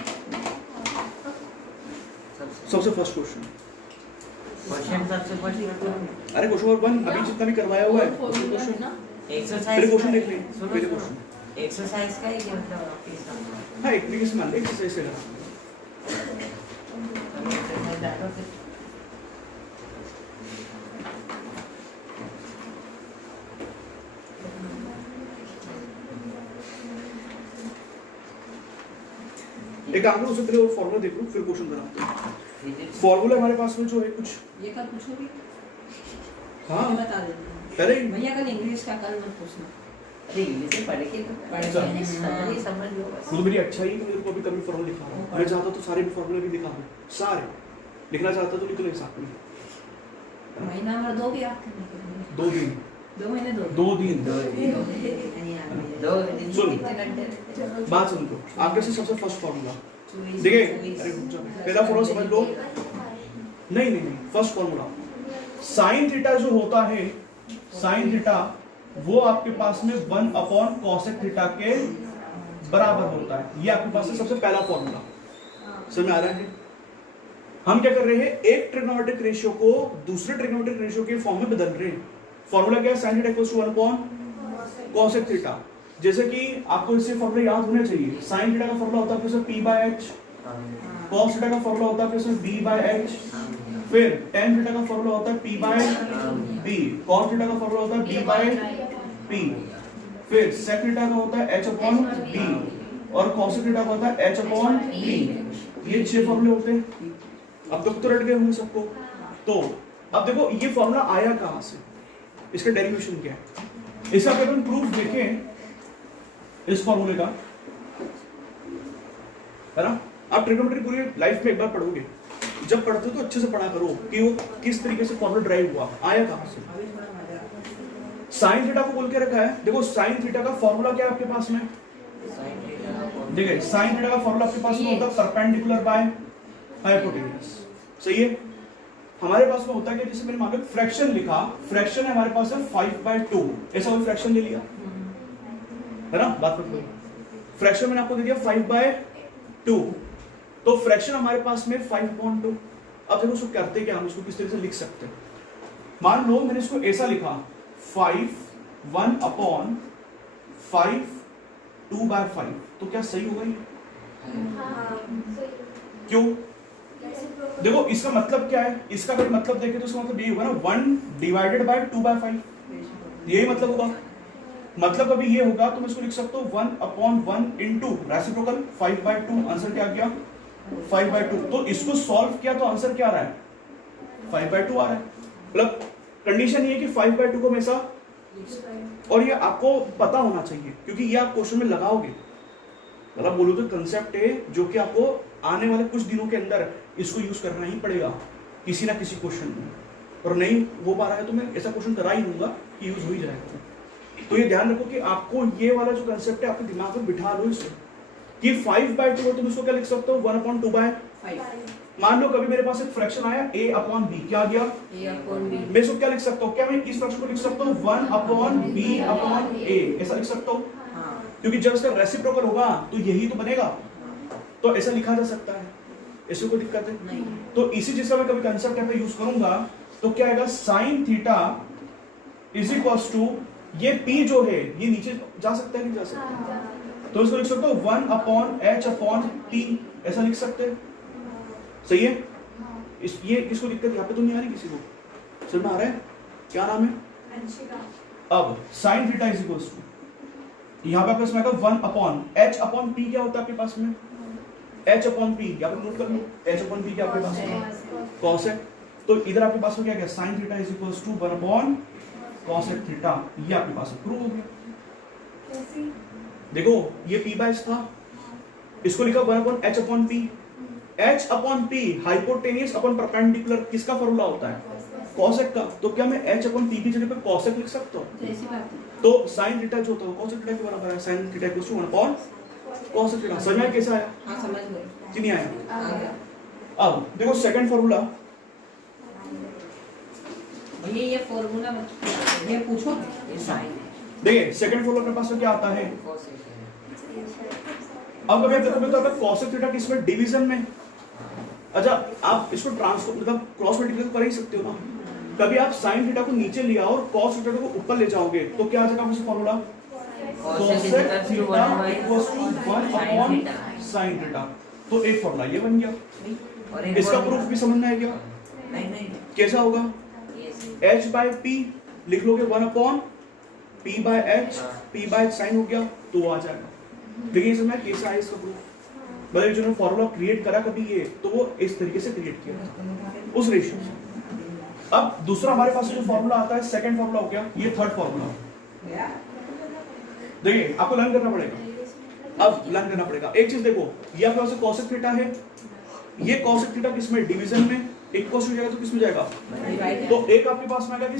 सबसे फर्स्ट क्वेश्चन। सबसे फर्स्ट अरे क्वेश्चन नंबर 1 अभी जितना भी करवाया हुआ है क्वेश्चन, एक्सरसाइज क्वेश्चन देख ले, पहले क्वेश्चन। एक्सरसाइज का ही क्या मतलब आपके सामने हाँ एप्लीकेशन मान ले एक्सरसाइज से करा। एक्सरसाइज डालो फिर एक काम करो, उससे पहले वो फॉर्मूला देख लो फिर क्वेश्चन बनाते हैं। फॉर्मूला हमारे पास में जो है कुछ, ये कल पूछोगे? हाँ मैं बता देती हूँ। पहले भैया कल इंग्लिश का कल मत पूछना। अरे इंग्लिश में पढ़ के समझ लो बस। वो तो मेरी अच्छा ही कि मेरे को अभी कभी फॉर्मूला लिखा रहा हूँ। मैं चाहता तो सारे फॉर्मूले भी लिखा दूँ, सारे लिखना चाहता तो लिख ले साथ में। महीना भर 2 भी याद करने के लिए। 2 दिन 2 महीने 2 2 दिन दो दिन सुन। कितने घंटे बात सुन लो, आपके से सबसे फर्स्ट फॉर्मूला देखिए, अरे रुक जाओ, पहला फॉर्मूला समझ लो। नहीं नहीं नहीं, फर्स्ट फॉर्मूला साइन थीटा जो होता है, साइन थीटा वो आपके पास में 1 अपॉन कॉसेक थीटा के बराबर होता है। ये आपके पास में सबसे पहला फॉर्मूला समझ में आ रहा है। हम क्या कर रहे हैं, एक ट्रिग्नोमेट्रिक रेशियो को दूसरे ट्रिग्नोमेट्रिक रेशियो के फॉर्म में बदल रहे हैं। फॉर्मूला क्या है, sine theta equals to 1 upon cosec theta. जैसे कि आपको इससे फॉर्मूला याद होने चाहिए। साइन थीटा का फॉर्मूला होता है फिर p by h, cos theta का फॉर्मूला होता है फिर b बाय h, फिर tan थीटा का फॉर्मूला होता है p by b, cos theta का फॉर्मूला होता है b बाय p, फिर sec थीटा का होता है h अपॉन b और cos थीटा का होता है h अपॉन b। ये 6 फॉर्मूले होते हैं। अब तक तो रट गए होंगे सबको। तो अब देखो ये फॉर्मूला आया कहां से, इसका डेरिवेशन क्या है, इसका अगर हम प्रूफ देखें इस फॉर्मूले का, है ना। आप ट्रिग्नोमेट्री पूरी लाइफ में एक बार पढ़ोगे, जब पढ़ते हो तो अच्छे से पढ़ा करो कि वो किस तरीके से फॉर्मूला ड्राइव हुआ, आया कहां से। साइन थीटा को बोल के रखा है, देखो साइन थीटा का फॉर्मूला क्या है आपके पास में, देखिए साइन थीटा का फॉर्मूला आपके पास में होता है परपेंडिकुलर बाय हाइपोटेन्यूज, सही है। हमारे पास में होता है कि जैसे मैंने मान लो फ्रैक्शन लिखा, फ्रैक्शन है हमारे पास है 5/2, ऐसा कोई फ्रैक्शन ले लिया, है ना। बात कर लो, फ्रैक्शन मैंने आपको दे दिया 5/2, तो फ्रैक्शन हमारे पास में 5/2। अब देखो उसको करते क्या, हम इसको किस तरह से लिख सकते हैं। मान लो मैंने इसको ऐसा लिखा 1 अपॉन 5 2/5, तो क्या सही होगा ये? क्यों? देखो इसका मतलब क्या है, इसका अगर मतलब देखें तो इसका मतलब ये होगा ना 1 डिवाइडेड बाय 2/5, यही मतलब होगा। मतलब अभी ये होगा तो मैं इसको लिख सकता हूँ 1 अपॉन 1 इंटू रेसिप्रोकल 5/2, आंसर क्या आ गया 5/2। तो इसको सॉल्व किया तो आंसर क्या आ रहा है 5/2 आ रहा है। मतलब कंडीशन ये है कि 5/2 को हमेशा, और ये आपको पता होना चाहिए क्योंकि ये आप क्वेश्चन में लगाओगे। मतलब बोलो तो कंसेप्ट है जो कि आपको आने वाले कुछ दिनों के अंदर इसको यूज करना ही पड़ेगा किसी ना किसी क्वेश्चन में, और नहीं हो पा रहा है तो मैं ऐसा क्वेश्चन करा ही दूंगा कि यूज हो ही जाएगा। तो ये ध्यान रखो कि आपको ये वाला जो कंसेप्ट है आपके दिमाग में बिठा लो इसे कि 5/2 तुम इसको क्या लिख सकते हो 1/2/5। मान लो कभी मेरे पास एक फ्रैक्शन आया a अपॉन b, क्या आ गया A upon B। मैं इसको क्या लिख सकता हूँ, क्या मैं इस फ्रैक्शन को लिख सकता हूँ 1 अपॉन b अपॉन a, ऐसा लिख सकता हूँ हाँ। क्योंकि जब इसका रेसिप्रोकल होगा तो यही तो बनेगा, तो ऐसा लिखा जा सकता है, इसमें कोई दिक्कत है नहीं। तो इसी चीज का मैं कभी कंसेप्ट यहाँ पे यूज करूंगा तो क्या आएगा sine theta is equals to, ये p जो है ये नीचे जा सकता है नहीं जा सकता, तो इसको लिख सकते हो 1 अपॉन h अपॉन t, ऐसा लिख सकते हैं, सही है। ये किसको दिक्कत यहाँ पे तो नहीं आ रही किसी को, समझ में आ रहा है। क्या नाम है, अब sine theta is equals to, यहाँ पे आपके पास में आएगा 1 अपॉन h अपॉन p, क्या होता है आपके पास में h अपॉन p, यहाँ पे नोट कर लो h अपॉन p क्या आपके पास में cos है, तो इधर आपके पास में क्या गया sine theta is equals to 1 upon cosec theta, ये आपके पास प्रूव हो गया। देखो ये p बाय h था, इसको लिखा 1 upon h upon p, h upon p hypotenuse upon perpendicular किसका फॉर्मूला होता है कॉसेक का, तो क्या मैं h अपॉन p की जगह पे कॉसेक लिख सकता हूँ? जैसी बात है। तो sin थीटा जो होता है कॉसेक थीटा के बराबर है, sin theta equals to 1 upon cosec theta. समझ में कैसे आया हाँ समझ गए। कि नहीं आया? आ गया। अब देखो सेकंड फार्मूला, ये फॉर्मूला ये पूछो। ये साइन है, देखिए सेकंड फार्मूला अपने पास में क्या आता है? कोसेक है। अब कभी देखोगे तो अगर कॉसेक थीटा किसमें डिवीजन में, अच्छा आप इसको ट्रांसफर मतलब क्रॉस मल्टीप्लाई कर ही सकते हो ना। कभी आप sin थीटा को नीचे लिया और cos थीटा को ऊपर ले जाओगे तो क्या आ जाएगा आपका formula? Cosec equals to 1 equals to 1 upon sin theta. तो एक फार्मूला ये बन गया। और एक इसका और- प्रूफ भी समझना है क्या? नहीं नहीं कैसा होगा? ये h बाय p लिख लोगे 1 upon p by h, p by sin हो गया तो वो आ जाएगा। देखिए इसमें कैसा है इसका प्रूफ, मतलब जो फॉर्मूला क्रिएट करा कभी ये तो वो इस तरीके से क्रिएट किया उस रेशियो से। अब दूसरा हमारे पास जो फॉर्मूला आता है सेकंड फॉर्मूला हो गया, ये थर्ड फॉर्मूला। देखिए आपको लर्न करना पड़ेगा, अब लर्न करना पड़ेगा। एक चीज देखो, ये आपके पास कॉसेक थीटा है, ये कॉसेक थीटा किसमें डिवीजन में इक्वल्स हो जाएगा तो किसमें जाएगा? तो एक आपके पास में आएगा कि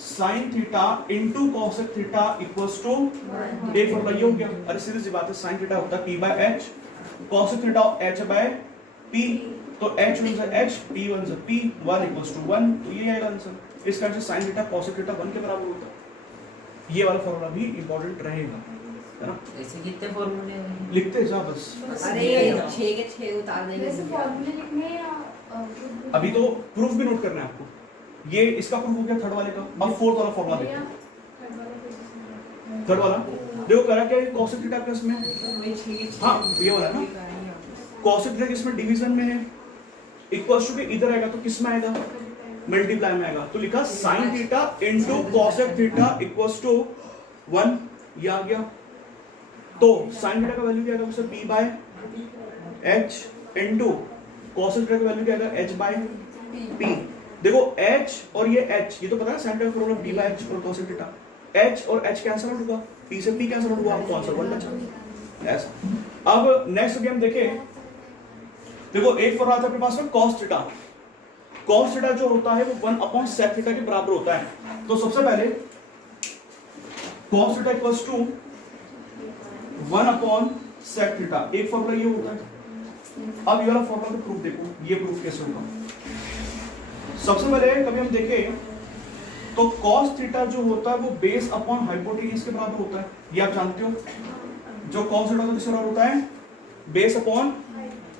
sin theta into cosec theta equals to एक फॉर्मूला ये हो गया। अरे सीधी सी बात है, sin थीटा होता है p by h, cosec theta h by p, तो h वन से h, p वन से p, 1 इक्वल्स टू 1, तो ये आएगा आंसर। इस कारण से sin थीटा cosec थीटा 1 के बराबर होता है। ये वाला फॉर्मूला भी इंपॉर्टेंट रहेगा, है ना? ऐसे कितने फॉर्मूले हैं? लिखते जा बस। अरे ये 6 के 6 उतार देंगे। वैसे फॉर्मूले लिखने हैं या अभी तो प्रूफ भी नोट करना है आपको। ये इसका प्रूफ हो गया थर्ड वाले का। अब फोर्थ वाला फॉर्मूला देखो। थर्ड वाला देखो करा क्या है, cosec थीटा प्लस में, वही 6 के 6। हाँ ये वाला ना, cosec थीटा किसमें डिवीजन में है, इक्वल्स टू के इधर आएगा तो किस में आएगा? मल्टीप्लाई में आएगा। तो लिखा sin theta into cosec theta equals to 1, ये आ गया। तो sin थीटा का वैल्यू क्या आएगा उससे p by h into cosec theta का वैल्यू क्या आएगा? h by p। देखो h और ये h, ये तो पता है sin थीटा का फॉर्मूला p बाय h और cosec थीटा, h और h कैंसिल आउट होगा, p से p कैंसिल आउट होगा, आपको आंसर 1 बचा। ऐसा। अब नेक्स्ट गेम देखें, देखो एक फॉर्मूला आता है अपने पास में cos थीटा। cos थीटा जो होता है वो 1 अपॉन sec थीटा के बराबर होता है। तो सबसे पहले cos theta equals to 1 upon sec theta, एक फॉर्मूला ये होता है। अब ये वाला फॉर्मूला का प्रूफ देखो, ये प्रूफ कैसे होगा। सबसे पहले कभी हम देखें तो cos थीटा जो होता है वो बेस अपॉन हाइपोटेन्यूज के बराबर होता है, ये आप जानते हो। जो cos थीटा किसके बराबर होता है? बेस अपॉन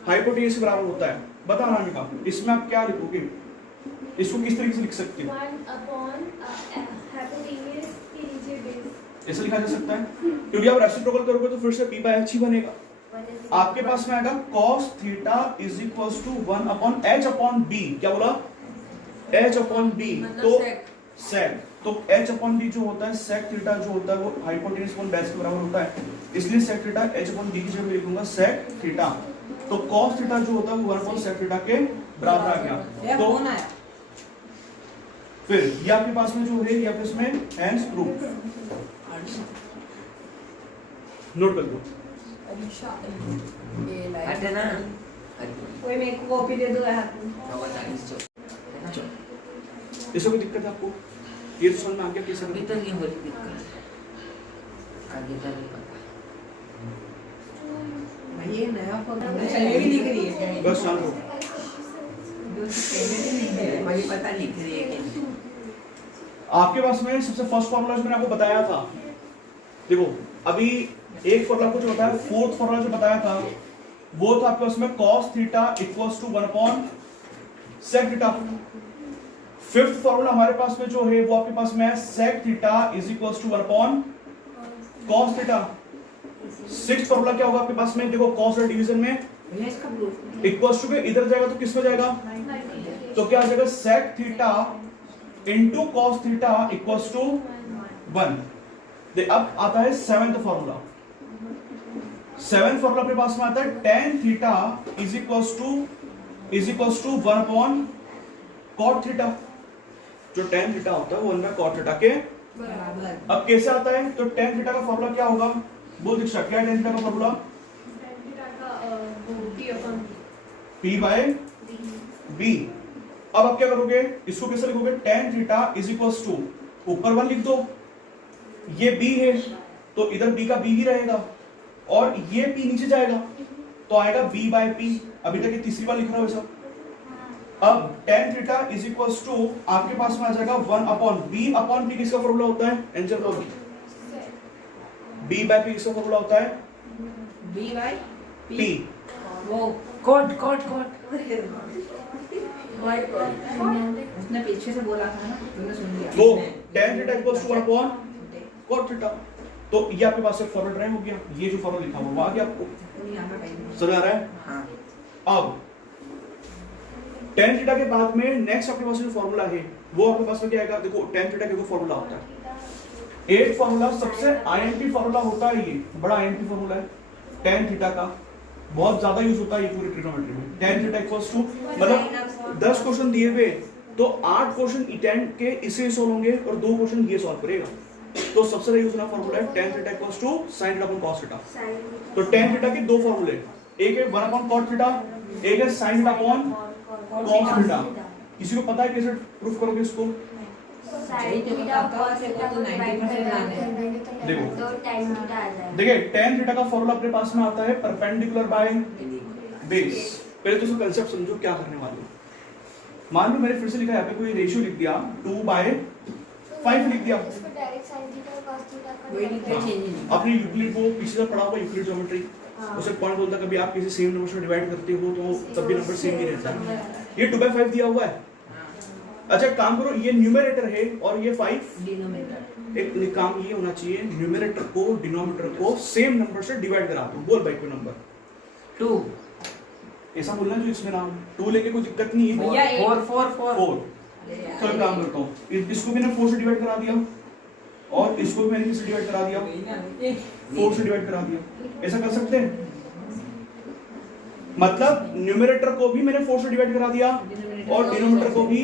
हाइपोटेन्यूज के बराबर होता है। बताना अनिका, इसमें आप क्या लिखोगे, इसको किस तरीके से लिख सकते हो? 1 अपॉन हाइपोटेन्यूज के नीचे बेस, ऐसे लिखा जा सकता है, क्योंकि आप रेसिप्रोकल करोगे तो फिर से p बाय h ही बनेगा। आपके पास में आएगा cos theta is equals to 1 upon h upon b। क्या बोला? h अपॉन b, तो sec, तो h अपॉन b जो होता है sec थीटा जो होता है वो हाइपोटेन्यूज अपॉन बेस के बराबर होता है, इसलिए sec theta h upon b की जगह लिखूंगा sec थीटा। तो cos थीटा जो होता है वो 1 अपॉन sec थीटा के बराबर आ गया। तो फिर ये आपके पास में जो है ये आपके इसमें हैंस प्रूफ नोट कर लो। हटे ना। कोई मेरे को कॉपी दे दो यार। इससे कोई दिक्कत है आपको? ये तो समझ में आ गया कैसे? अभी तो नहीं हो रही दिक्कत, आगे तक नहीं पता। ये नया फॉर्मूला चले भी लिख रही है। बस शांत हो। मुझे पता लिख रही है कि आपके पास में सबसे फर्स्ट फॉर्मूला जो मैंने आपको बताया था, देखो अभी एक फॉर्मूला कुछ होता है, फोर्थ फॉर्मूला जो बताया था वो था आपके पास में cos theta equals to 1 upon sec theta. Fifth formula हमारे पास में जो है वो आपके पास में है sec theta is equals to 1 upon cos theta. Sixth formula क्या होगा आपके पास में? देखो cos और डिवीजन में इसका प्रूफ इक्वल्स टू के इधर जाएगा तो किस में जाएगा? तो क्या आ जाएगा? sec theta into cos theta equals to 1। अब आता है सेवेंथ फॉर्मूला। सेवेंथ फॉर्मूला अपने पास में आता है tan theta is equals to 1 upon cot theta. जो tan थीटा होता है वो 1 बाय cot थीटा के बराबर। अब कैसे आता है? तो tan थीटा का फॉर्मूला क्या होगा? बोल दीक्षा, क्या है tan थीटा का फॉर्मूला? tan थीटा का p upon p by b। अब आप क्या करोगे, इसको कैसे लिखोगे, tan theta is equals to, ऊपर 1 लिख दो, ये b है तो इधर b का b ही रहेगा और ये p नीचे जाएगा तो आएगा b बाय p। अभी तक ये तीसरी बार लिख रहा हूं सब। अब tan theta is equals to आपके पास में आ जाएगा 1 अपॉन b अपॉन p किसका फॉर्मूला होता है, आंसर बताओ, b बाय p किसका फॉर्मूला होता है, बी बाय p। वो कोट कोट कोट उसने पीछे से बोला था ना, तुमने सुन लिया। तो tan theta equals to 1 upon cot theta, तो ये आपके पास एक फॉर्मूला हो गया, ये जो फॉर्मूला लिखा हुआ वो आ गया आपको, समझ आ रहा है। हाँ अब tan थीटा के बाद में नेक्स्ट आपके पास जो फॉर्मूला है वो आपके पास में क्या आएगा, देखो tan थीटा का जो फॉर्मूला होता है, एक फॉर्मूला सबसे आईएनपी फॉर्मूला होता है, ये बड़ा आईएनपी फॉर्मूला है tan थीटा का, बहुत ज्यादा यूज होता है ये पूरी ट्रिग्नोमेट्री में। tan थीटा इक्वल्स टू मतलब 10 क्वेश्चन दिए हुए तो 8 क्वेश्चन tan के इसे सॉल्व होंगे और 2 क्वेश्चन ये सॉल्व करेगा। तो सबसे यूज होना फॉर्मूला है tan theta equals to sin theta upon cos theta. तो tan थीटा के दो फॉर्मूले, एक है 1 अपॉन cot थीटा, एक है sin theta upon cos theta. किसी को पता है कैसे प्रूफ करोगे इसको, देखिए tan थीटा का फॉर्मूला अपने पास में आता है परपेंडिकुलर बाय बेस। पहले तो इसका कांसेप्ट समझो क्या करने वाले हो। मान लो मैंने फिर से लिखा यहाँ पे कोई रेशियो लिख दिया 2/5 लिख दिया, अपने यूक्लिड को पीछे से पढ़ा हुआ यूक्लिड ज्योमेट्री, उसे पॉइंट बोलता है कभी आप किसी सेम नंबर से डिवाइड करते हो तो तब भी नंबर सेम ही रहता है। ये 2/5 दिया हुआ है। अच्छा काम करो, ये न्यूमरेटर है और ये 5 डिनोमिनेटर। एक काम ये होना चाहिए, न्यूमरेटर को डिनोमिनेटर को सेम नंबर से डिवाइड करा दो, बोल भाई कोई नंबर 2 ऐसा बोलना जो इसमें नाम 2 लेके कोई दिक्कत नहीं है। भैया 4 4 4 4 चलो काम करता हूँ, इसको भी मैंने 4 से डिवाइड करा दिया और इसको भी मैंने किससे डिवाइड करा दिया, 4 से डिवाइड करा दिया। ऐसा कर सकते हैं, मतलब न्यूमरेटर को भी मैंने 4 से डिवाइड करा दिया और डिनोमिनेटर को भी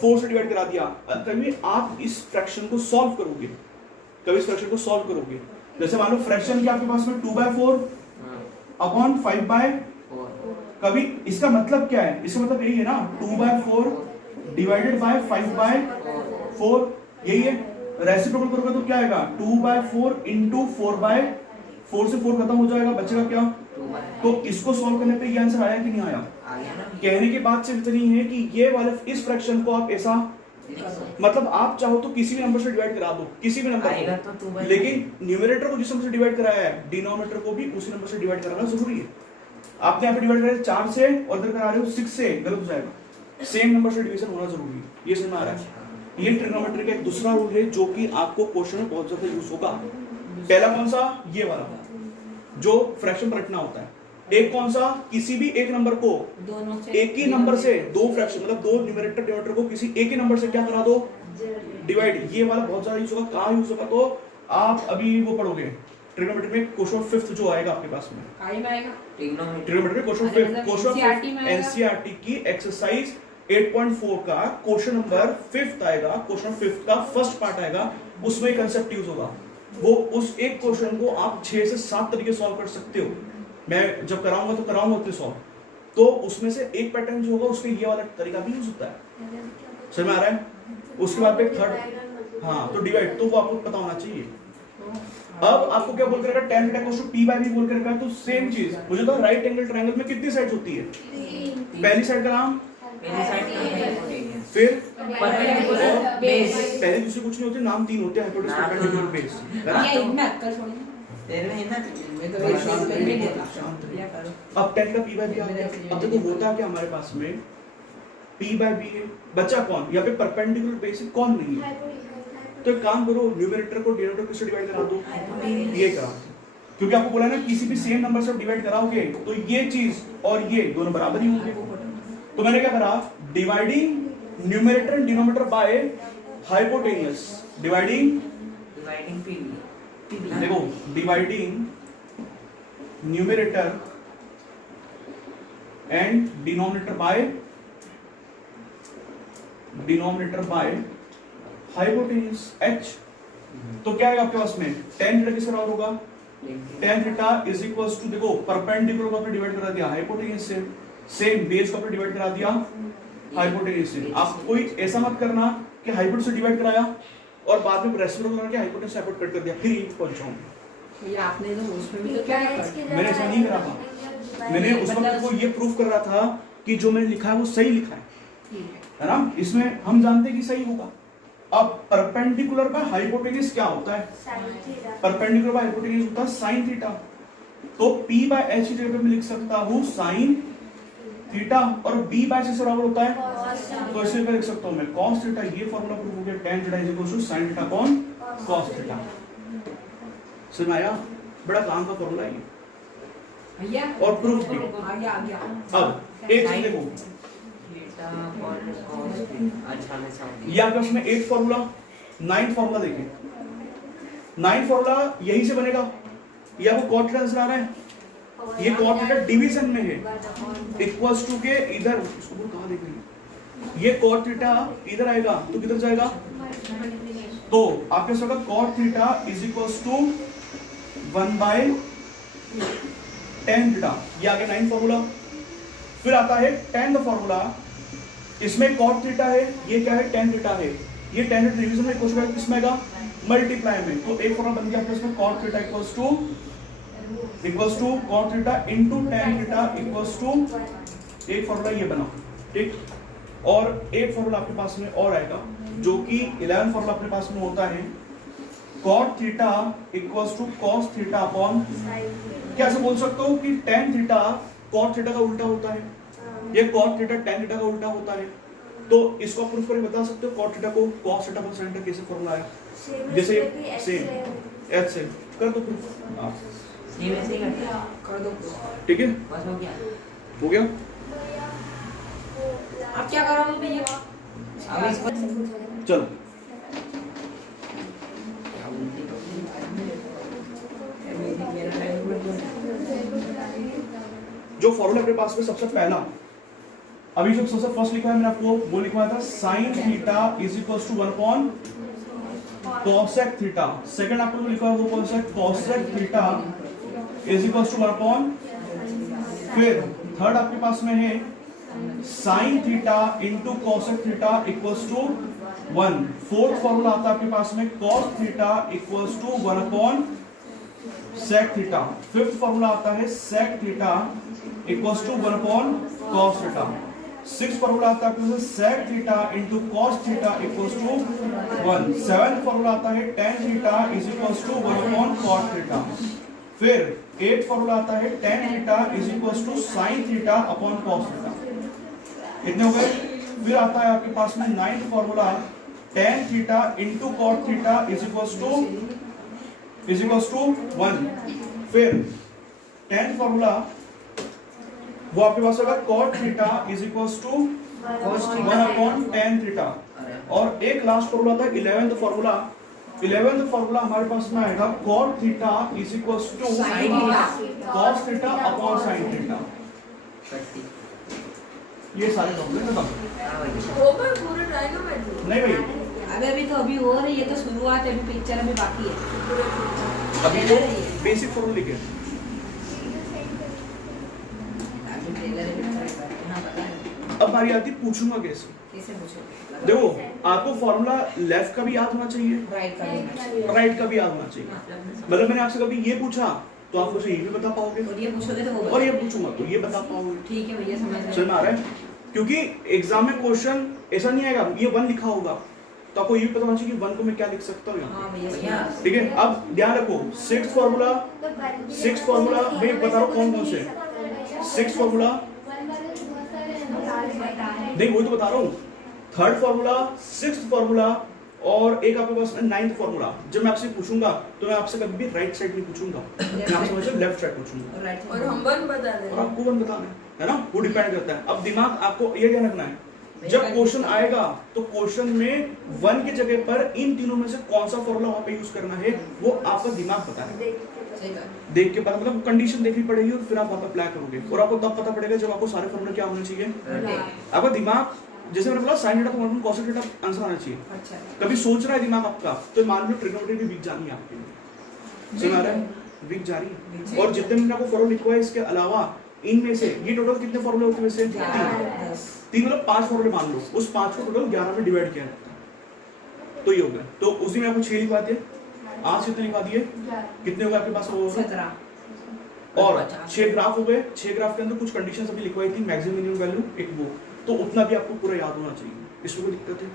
4 से डिवाइड करा दिया। कभी आप इस फ्रैक्शन को सॉल्व करोगे, कभी इस फ्रैक्शन को सॉल्व करोगे, जैसे मान लो फ्रैक्शन क्या आपके पास में 2/4 अपॉन 5/4, कभी इसका मतलब क्या है, इसका मतलब यही है ना 2/4 डिवाइडेड बाय 5/4, यही है। रेसिप्रोकल करोगे तो क्या आएगा 2/4 इंटू 4/4 से 4 खत्म हो जाएगा, बचेगा क्या। तो इसको सॉल्व करने पे ये आंसर आया कि नहीं आया, कहने की बात सिर्फ इतनी है कि ये वाले इस फ्रैक्शन को आप ऐसा, मतलब आप चाहो तो किसी भी नंबर से डिवाइड करा दो, किसी भी नंबर को, लेकिन न्यूमरेटर को जिस नंबर से डिवाइड कराया है डिनोमिनेटर को भी उसी नंबर से डिवाइड कराना जरूरी है। आपने यहाँ पे डिवाइड कराया 4 से और इधर करा रहे हो 6 से, गलत हो जाएगा, सेम नंबर से डिवीजन होना जरूरी है। ये समझ में आ रहा है। ये ट्रिग्नोमेट्री का एक दूसरा रूल है जो कि आपको क्वेश्चन में बहुत ज्यादा यूज होगा। पहला कौन सा, ये वाला जो फ्रैक्शन पर रखना होता है। एक कौन सा, किसी भी एक नंबर को दोनों से एक ही नंबर से दो फ्रैक्शन, मतलब दो न्यूमरेटर डिनोमिनेटर को किसी एक ही नंबर से क्या करा दो, डिवाइड। ये वाला बहुत ज्यादा यूज होगा। कहाँ यूज होगा, तो आप अभी वो पढ़ोगे ट्रिग्नोमेट्री में क्वेश्चन 5 जो आएगा आपके पास में, ट्रिग्नोमेट्री में क्वेश्चन 5, क्वेश्चन एनसीईआरटी की एक्सरसाइज 8.4 का क्वेश्चन नंबर 5 आएगा, क्वेश्चन 5 का फर्स्ट पार्ट आएगा, उसमें कंसेप्ट यूज होगा। वो उस एक क्वेश्चन को आप 6 से 7 तरीके सॉल्व कर सकते हो। मैं जब कराऊंगा तो कराऊंगा उतने सॉल्व, तो उसमें से एक पैटर्न जो होगा उसमें ये वाला तरीका भी यूज होता है। समझ में आ रहा है। उसके बाद में थर्ड, हाँ तो डिवाइड, तो वो आपको पता होना चाहिए। अब आपको क्या बोल करेगा, tan theta equals to p by v बोल करेगा, तो सेम चीज मुझे तो राइट एंगल ट्रायंगल में कितनी साइड्स होती है, पहली साइड का नाम, फिर परपेंडिकुलर बेस, पहले दूसरे कुछ नहीं होते, नाम 3 होते हैं, हाइपोटेनस परपेंडिकुलर बेस, है ना। ये इनमें अक्कल छोड़िए, तेरे में है ना, मैं तो ये शॉर्ट कर नहीं देता क्या करूं। अब tan का p बाय v आ गया। अब देखो होता क्या हमारे पास में p बाय v है, बचा कौन, यहाँ पे परपेंडिकुलर बेस कौन नहीं है, तो एक काम करो न्यूमरेटर को डिनोमिनेटर किससे डिवाइड करा दो, ये करा, क्योंकि आपको बोला ना किसी भी सेम नंबर से डिवाइड कराओगे तो ये चीज और ये दोनों बराबर ही होंगे। तो मैंने क्या करा, dividing numerator and denominator by hypotenuse, dividing पीवी, देखो dividing numerator and denominator by hypotenuse h। तो क्या है आपके पास में tan थीटा किसका बराबर होगा, tan theta is equals to, देखो परपेंडिकुलर को आपने डिवाइड करा दिया हाइपोटेन्यूस से, सेम बेस को आपने डिवाइड करा दिया हाइपोटेन्यूज से। आप कोई ऐसा मत करना कि हाइपोटेन्यूज से डिवाइड कराया और बाद में रेसिप्रोकल करके हाइपोटेन्यूज से हाइपोटेन्यूज कट कर दिया, फिर ये पहुंचाऊं। भैया आपने तो उसमें भी तो क्या मैंने ऐसा नहीं करा था। मैंने उस वक्त को ये प्रूफ कर रहा था कि जो मैंने लिखा है वो सही लिखा है ना। इसमें हम जानते हैं कि सही होगा। अब परपेंडिकुलर बाय हाइपोटेन्यूज क्या होता है? परपेंडिकुलर बाय हाइपोटेन्यूज होता है साइन थीटा। तो P बाय H की जगह पे मैं लिख सकता हूँ साइन थीटा और B बाय C से बराबर होता है, तो इसे लिख सकता हूँ मैं cos थीटा। ये फॉर्मूला प्रूफ हो गया, tan theta is equal to sin theta upon cos theta. समझ आया? बड़ा काम का फॉर्मूला है ये भैया और प्रूफ भी। आ गया। अब एक चीज देखो, थीटा अपॉन cos थीटा। अच्छा मैं समझ ये आपके पास में 8 फॉर्मूला 9 फॉर्मूला देखिए। 9 फॉर्मूला यही से बनेगा। ये आपको cot थीटा नजर आ रहा है, ये cot थीटा डिवीजन में है, इक्वल्स टू के इधर इसको बोल कहां देख रही है, ये cot थीटा इधर आएगा तो किधर जाएगा, तो आपके पास होगा cot theta is equals to 1 by tan theta. ये आ गया 9 फॉर्मूला। फिर आता है tan का फॉर्मूला, इसमें cot थीटा है, ये क्या है tan थीटा है, ये tan थीटा डिवीजन में इक्वल्स टू किसमें आएगा, मल्टीप्लाई में। तो एक फॉर्मूला बन गया आपके इसमें cot theta equals to cot theta into tan theta equals to, एक फॉर्मूला ये बना, ठीक। और एक फॉर्मूला आपके पास में और आएगा जो कि 11 फॉर्मूला अपने पास में होता है, cot theta equals to cos theta upon, कैसे बोल सकता हूँ कि tan थीटा cot थीटा का उल्टा होता है, ये cot थीटा tan थीटा का उल्टा होता है। तो इसको आप प्रूफ करके बता सकते हो cot थीटा को cos theta upon sin theta कैसे फॉर्मूला है, जैसे सेम एच से कर दो प्रूफ आप, सेम ऐसे ही करते हैं। कर दो। ठीक है, बस हो गया। हो गया। अब क्या करोगे भैया? अब इसको चलो जो फॉर्मूला अपने पास में सबसे पहला अभी जो सबसे फर्स्ट लिखा है मैंने आपको वो लिखवाया था, sine theta is equals to 1 upon cosec theta. Second आपको जो लिखा है वो कौन सा है, cosec theta is equals to 1 upon, फिर थर्ड आपके पास में है sine theta into cosec theta equals to 1। Fourth formula आता है आपके पास में cos theta equals to 1 upon sec theta. Fifth formula आता है sec theta equals to 1 upon cos theta. Sixth formula आता है sec theta into cos theta equals to 1। Seventh formula आता है tan theta is equals to 1 upon cot theta. फिर eighth formula आता है tan theta is equals to sin theta upon cos theta. इतने हो गए। फिर आता है आपके पास में ninth formula tan theta into cot theta is equals to 1। फिर 10th फॉर्मूला वो आपके पास होगा cot theta is equals to 1 upon tan theta. और एक लास्ट फॉर्मूला था 11th फॉर्मूला। 11th फॉर्मूला हमारे पास में आएगा cot theta is equals to cos theta upon sin theta. ये सारे फॉर्मूले खत्म। नहीं भाई, अभी तो अभी हो रही है, तो शुरुआत है, अभी पिक्चर अभी बाकी है। अभी तो बेसिक फॉर्मूला लिखे। अब बारी आती पूछूंगा कैसे। कैसे पूछो? देखो आपको फॉर्मूला लेफ्ट का भी याद होना चाहिए, राइट का राइट का भी याद होना चाहिए। मतलब मैंने आपसे कभी ये पूछा तो आप मुझे ये भी बता पाओगे, और ये पूछोगे तो वो और ये पूछूंगा तो ये बता पाओगे। ठीक है भैया, समझ में आ रहा है? क्योंकि एग्जाम में क्वेश्चन ऐसा नहीं आएगा ये 1 लिखा होगा तो आपको ये पता होना चाहिए कि 1 को मैं क्या लिख सकता हूँ यहाँ। हाँ भैया, ठीक है, अब ध्यान रखो 6th फॉर्मूला मैं बता रहा हूँ कौन कौन से 6th फॉर्मूला नहीं वही तो बता रहा हूँ। 3rd फॉर्मूला, 6th फॉर्मूला और एक आपके पास में 9th फॉर्मूला। जब मैं आपसे पूछूंगा तो मैं आपसे कभी भी राइट साइड नहीं पूछूंगा, मैं आपसे हमेशा लेफ्ट साइड पूछूंगा और हम 1 बता दें और आपको 1 बताना है ना, वो डिपेंड करता है। अब दिमाग आपको ये ध्यान रखना है जब क्वेश्चन आएगा तो क्वेश्चन में 1 की जगह पर इन तीनों में से कौन सा फॉर्मूला वहां पे यूज करना है वो आपका दिमाग बताएगा। देख के पता मतलब कंडीशन देखनी पड़ेगी और फिर आप वहां पर अप्लाई करोगे और आपको तब पता पड़ेगा जब आपको सारे फॉर्मूले क्या होने चाहिए। आपका दिमाग जैसे मैंने बोला साइन थीटा तो cos थीटा आंसर आना चाहिए। अच्छा, कभी सोच रहा है दिमाग आपका तो मान लो ट्रिग्नोमेट्री भी वीक जानी है आपके लिए, समझ आ रहा है, वीक जा रही है। और जितने मैंने आपको फॉर्मूला लिखवा है इसके अलावा इनमें से ये टोटल कितने फॉर्मूले होते हैं वैसे? 3 मतलब 5 फॉर्मूले मान लो, उस 5 को टोटल 11 में डिवाइड किया जाता है, तो ये हो गया। तो उसी में आपको 6 लिखवा दिए, आज कितने लिखवा दिए, कितने हो गए आपके पास? वो 17 और 6 ग्राफ हो गए। 6 ग्राफ के अंदर कुछ कंडीशंस अभी लिखवाई थी, मैक्सिमम मिनिमम वैल्यू एक वो, तो उतना भी आपको पूरा याद होना चाहिए, इसमें कोई दिक्कत है?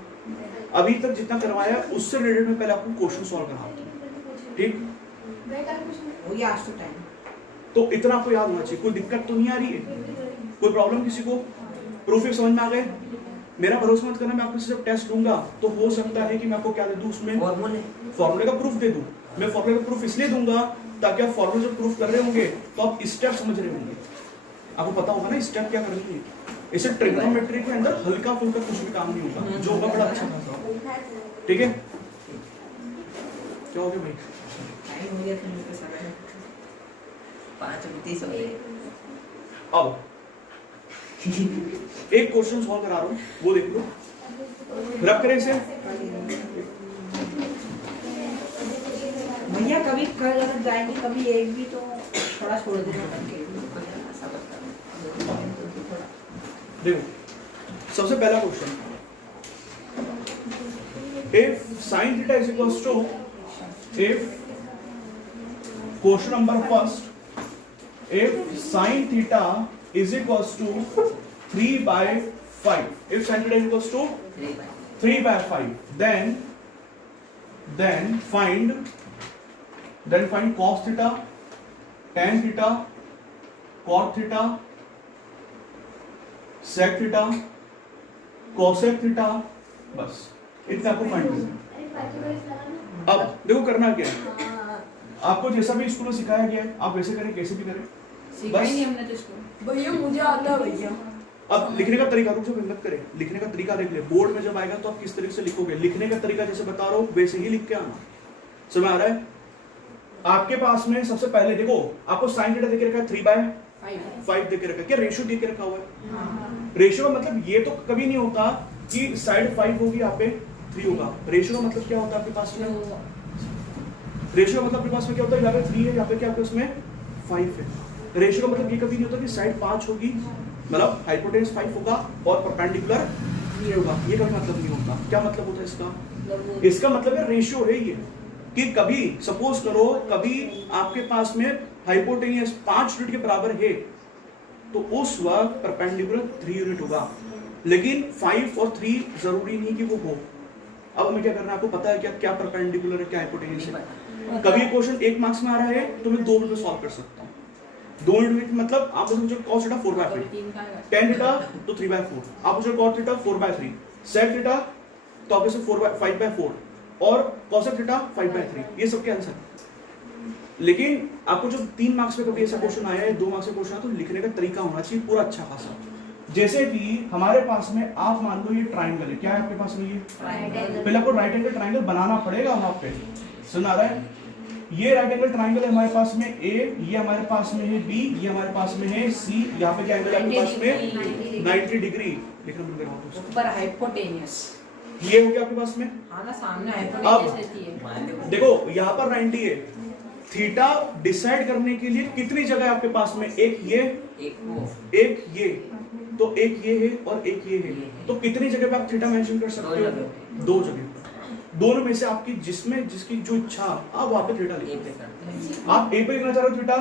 अभी तक जितना करवाया उससे रिलेटेड में पहले आपको क्वेश्चन सॉल्व करना होता है, ठीक? वो ये आज तो टाइम, तो इतना आपको याद होना चाहिए। कोई दिक्कत तो नहीं आ रही है? कोई प्रॉब्लम किसी को? प्रूफ समझ में आ गए? मेरा भरोसा मत करना, मैं आपको जब टेस्ट दूंगा तो हो सकता है कि मैं आपको क्या दे दूं, उसमें फॉर्मूले का प्रूफ दे दूं। मैं फॉर्मूले का प्रूफ इसलिए दूंगा ताकि आप फॉर्मूले जब प्रूफ कर रहे होंगे तो आप स्टेप समझ रहे होंगे, आपको पता होगा ना स्टेप क्या करनी है। इसे ट्रिग्नोमेट्री के अंदर हल्का फुल्का कुछ भी काम नहीं होगा, जो होगा बड़ा अच्छा खासा, ठीक है? क्या हो गया भाई? टाइम हो गया फिर मेरे साथ 5:30 हो गए। अब एक क्वेश्चन सॉल्व करा रहा हूं, वो देख लो, रब करें इसे। भैया कभी कल अगर जाएंगे कभी एक भी तो थोड़ा छोड़ देना करके। देखो सबसे पहला question, if sin theta is equals to, if question number first, if sin theta is equals to 3/5, if sin theta is equals to 3/5, then find cos theta, tan theta, cot theta, sec theta, cosec theta, बस इतना आपको find करना। अब देखो करना क्या है, आपको जैसा भी स्कूल में सिखाया गया है आप वैसे करें, कैसे भी करें, सिखाई नहीं हमने तो इसको। भैया मुझे आता है भैया। अब लिखने का तरीका, रुक जाओ हिम्मत करें, लिखने का तरीका देख ले, बोर्ड में जब आएगा तो आप किस तरीके से लिखोगे, लिखने का तरीका जैसे बता रहा हूँ वैसे ही लिख के आना। समझ आ रहा है? आपके पास में सबसे पहले देखो आपको साइन थीटा देके रखा है 3/5 देके रखा है, क्या रेशियो देके रखा हुआ है? रेशियो का मतलब ये तो कभी नहीं होता कि साइड 5 होगी यहाँ पे 3 होगा। रेशियो का मतलब क्या होता है आपके पास में? रेशियो का मतलब आपके पास में क्या होता है, यहाँ पे 3 है, यहाँ पे क्या आपके उसमें 5 है। रेशियो का मतलब ये कभी नहीं होता कि साइड 5 होगी, मतलब हाइपोटेनस 5 होगा और परपेंडिकुलर 3 होगा, ये कभी मतलब नहीं होता। क्या मतलब होता है इसका? इसका मतलब है रेशियो है ये, कि कभी सपोज करो कभी आपके पास में हाइपोटेनियस 5 यूनिट के बराबर है तो उस वक्त परपेंडिकुलर 3 यूनिट होगा, लेकिन 5 और 3 जरूरी नहीं कि वो हो। अब हमें क्या करना है, आपको पता है क्या क्या परपेंडिकुलर है क्या हाइपोटेनियस है? कभी क्वेश्चन 1 मार्क्स में आ रहा है तो मैं 2 मिनट में सॉल्व कर सकता हूँ। 2 मिनट में मतलब आप मुझे cos थीटा 4/5, tan थीटा तो 3/4, आप मुझे cot थीटा 4/3, sec थीटा तो आपके से 5/4 और cosec थीटा 5/3, ये सबके आंसर। लेकिन आपको जो 3 मार्क्स में कभी ऐसा क्वेश्चन आया है, 2 मार्क्स में क्वेश्चन आया तो लिखने का तरीका होना चाहिए पूरा अच्छा खासा। जैसे कि हमारे पास में आप मान लो ये ट्राइंगल है, क्या है आपके पास में ये पहले आपको राइट एंगल ट्राइंगल बनाना पड़ेगा वहां पे। सुन आ रहा है? ये राइट एंगल ट्राइंगल है हमारे पास में A, ये हमारे पास में है B, ये हमारे पास में है C, यहाँ पे क्या एंगल है आपके पास में 90 डिग्री। लिखना बंद करो ऊपर हाइपोटेनियस, ये हो गया आपके पास में। हाँ ना सामने हाइपोटेनियस रहती है। देखो यहाँ पर 90 है, थीटा डिसाइड करने के लिए कितनी जगह है आपके पास में? एक ये, एक ये, तो एक ये है और एक ये है, तो कितनी जगह पे आप थीटा मेंशन कर सकते हो? 2 जगह। दोनों में से आपकी जिसकी जो इच्छा आप वहां पे थीटा लिखो। आप ए पे लिखना चाह रहे हो थीटा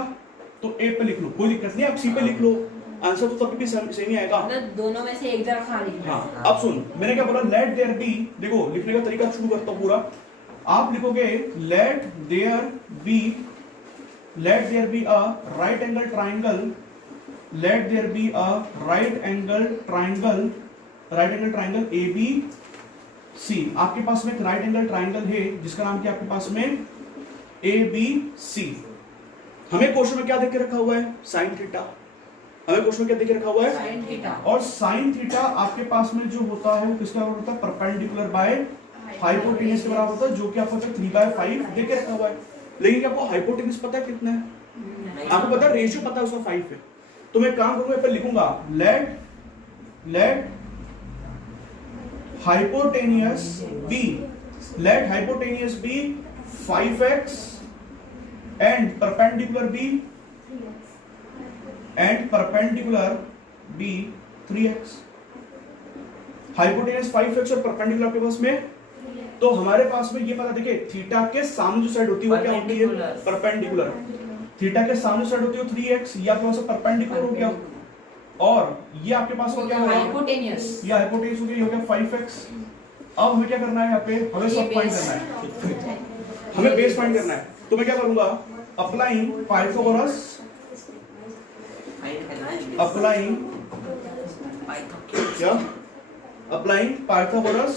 तो ए पे लिख लो, कोई दिक्कत नहीं, आप सी पे लिख लो, आंसर तो तभी भी सेम ही आएगा। दोनों में से एक तरफ हाँ लिखना। हाँ अब सुन, मैंने क्या बोला, लेट देयर बी, देखो लिखने का तरीका शुरू करता हूँ पूरा। आप लिखोगे let there be a right angle triangle, let there be a right angle triangle ABC। आपके पास में एक राइट एंगल ट्राइंगल है जिसका नाम क्या आपके पास में ABC। हमें क्वेश्चन में क्या देके रखा हुआ है? Sine theta. हमें क्वेश्चन में क्या देके रखा हुआ है? Sine theta. और साइन थीटा आपके पास में जो होता है वो किसके बराबर होता है? परपेंडिकुलर बाय हाइपोटेनस के बराबर होता है, जो कि आपको 3/5 देके रखा हुआ है। लेकिन क्या आपको हाइपोटेनस पता है कितना है? आपको पता है रेशियो पता है उसका 5 है, तो मैं काम करूंगा पर लिखूंगा let hypotenuse be 5x and perpendicular be and perpendicular be 3x। Hypotenuse 5x और परपेंडिकुलर आपके पास में, तो हमारे पास में ये पता देखिए थीटा के सामने जो साइड होती है वो क्या होती है? परपेंडिकुलर। थीटा के सामने जो साइड होती है 3x, ये आपके पास परपेंडिकुलर हो गया, और ये आपके पास में क्या होगा? हाइपोटेनियस। ये हाइपोटेनस हो गया, ये हो गया 5x। अब हमें क्या करना है यहाँ पे? हमें सब फाइंड करना है, हमें बेस फाइंड करना है। तो मैं क्या करूंगा? अप्लाइंग पाइथागोरस, अप्लाइंग क्या? Applying Pythagoras,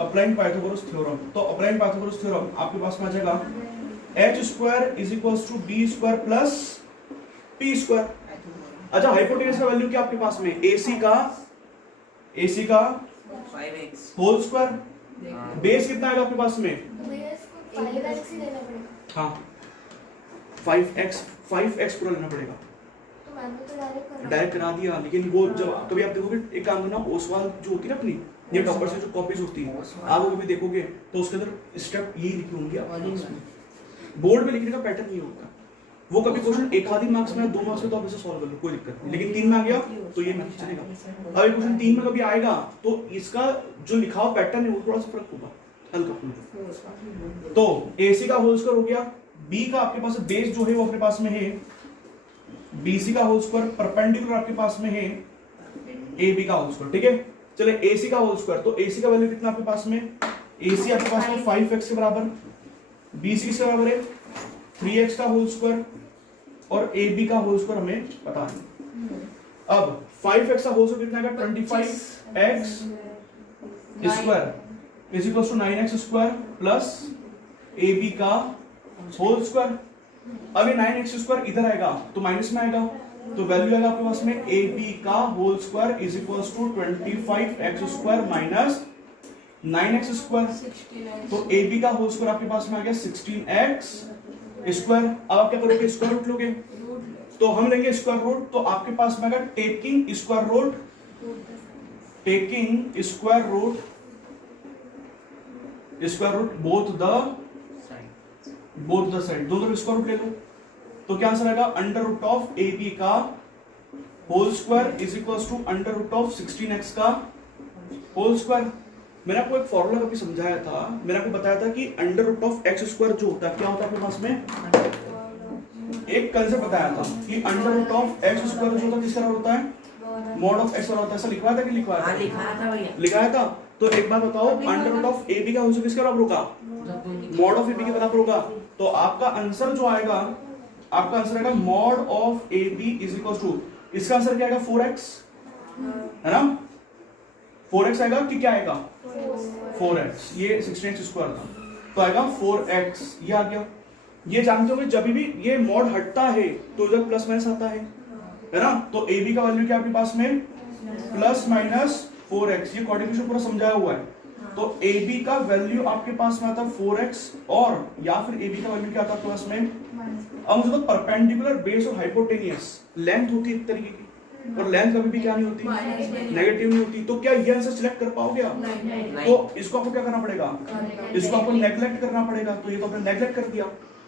applying Pythagoras theorem. तो अप्लाइंग पाइथागोरस थ्योरम आपके पास में आ जाएगा h square is equals to b square plus p square. अच्छा, हाइपोटेनस का वैल्यू क्या आपके पास में? ac का 5x होल स्क्वायर। बेस कितना आएगा आपके पास में? भैया इसको 5x ही लेना पड़ेगा। हाँ 5x पूरा लेना पड़ेगा। तो मैंने तो डायरेक्ट करा दिया, लेकिन वो जब कभी आप देखोगे एक काम करना, ओसवाल जो होती है ना अपनी ये टॉपर से जो कॉपीज होती है, आप वो कभी देखोगे तो उसके अंदर स्टेप यही लिखी होंगी। आप बोर्ड में लिखने का पैटर्न नहीं होता। वो कभी क्वेश्चन एक आधी मार्क्स में 2 मार्क्स में तो आप इसे सॉल्व कर लो, कोई दिक्कत नहीं, लेकिन 3 में आ गया तो ये मैथ चलेगा। अब क्वेश्चन 3 में कभी आएगा तो इसका जो लिखा हुआ पैटर्न है वो थोड़ा सा फर्क होगा, हल्का फुल्का। तो AC का होल स्क्वायर हो गया, B का आपके पास बेस जो है वो अपने पास में है BC का होल स्क्वायर, परपेंडिकुलर आपके पास में है AB का होल स्क्वायर। ठीक है, चले AC का होल स्क्वायर, तो AC का वैल्यू कितना आपके पास में? AC आपके पास में 5x के बराबर, BC के बराबर है 3x का होल स्क्वायर, और AB का होल स्क्वायर हमें पता है। अब 5x का होल स्क्वायर कितना आएगा? 25x square is equal to 9x square plus AB का होल स्क्वायर। अब ये 9x स्क्वायर इधर आएगा तो माइनस में आएगा, तो वैल्यू आएगा आपके पास में AB का whole square is equal to 25x square minus 9x square. तो AB का होल स्क्वायर आपके पास में आ गया 16x स्क्वायर। अब आप क्या करोगे? स्क्वायर रूट लोगे, तो हम लेंगे स्क्वायर रूट, तो आपके पास में आएगा taking square root, taking square root both the side, दोनों स्क्वायर रूट ले लो, तो क्या आंसर आएगा? अंडर रूट ऑफ AB का whole square is equal to under root of 16x का होल स्क्वायर। मैंने आपको एक फॉर्मूला कभी समझाया था, मैंने आपको बताया था कि under root of x square जो होता है क्या होता है आपके पास में? एक कंसेप्ट बताया था कि under root of x square जो होता है किस तरह होता है? मॉड ऑफ x होता है। ऐसा लिखवाया था कि लिखवाया था? लिखा था भैया, लिखाया था। तो एक बात बताओ, अंडर रूट ऑफ AB का होल स्क्वायर किसके बराबर होगा? मॉड ऑफ AB के बराबर होगा। तो आपका आंसर जो आएगा, आपका आंसर आएगा mod of AB is equal to, इसका आंसर क्या आएगा? 4x, है ना? 4x आएगा कि क्या आएगा? 4x। ये 16x स्क्वायर था तो आएगा 4x, ये आ गया। ये जानते होंगे जब भी ये मॉड हटता है तो इधर प्लस माइनस आता है ना? तो AB का वैल्यू क्या आपके पास में? Plus minus 4x। ये कोऑर्डिनेशन पूरा समझाया हुआ है। तो AB का वैल्यू आपके पास में आता है 4x, और या फिर AB का वैल्यू क्या आता है आपके पास में? अब मुझे तो परपेंडिकुलर बेस और हाइपोटेनियस लेंथ होती है एक तरीके की, और लेंथ कभी भी क्या नहीं होती? नेगेटिव नहीं होती। तो क्या ये आंसर सिलेक्ट कर पाओगे आप? तो इसको आपको क्या करना पड़ेगा? इसको आपको नेग्लेक्ट करना पड़ेगा। तो ये तो आपने नेग्लेक्ट कर दिया,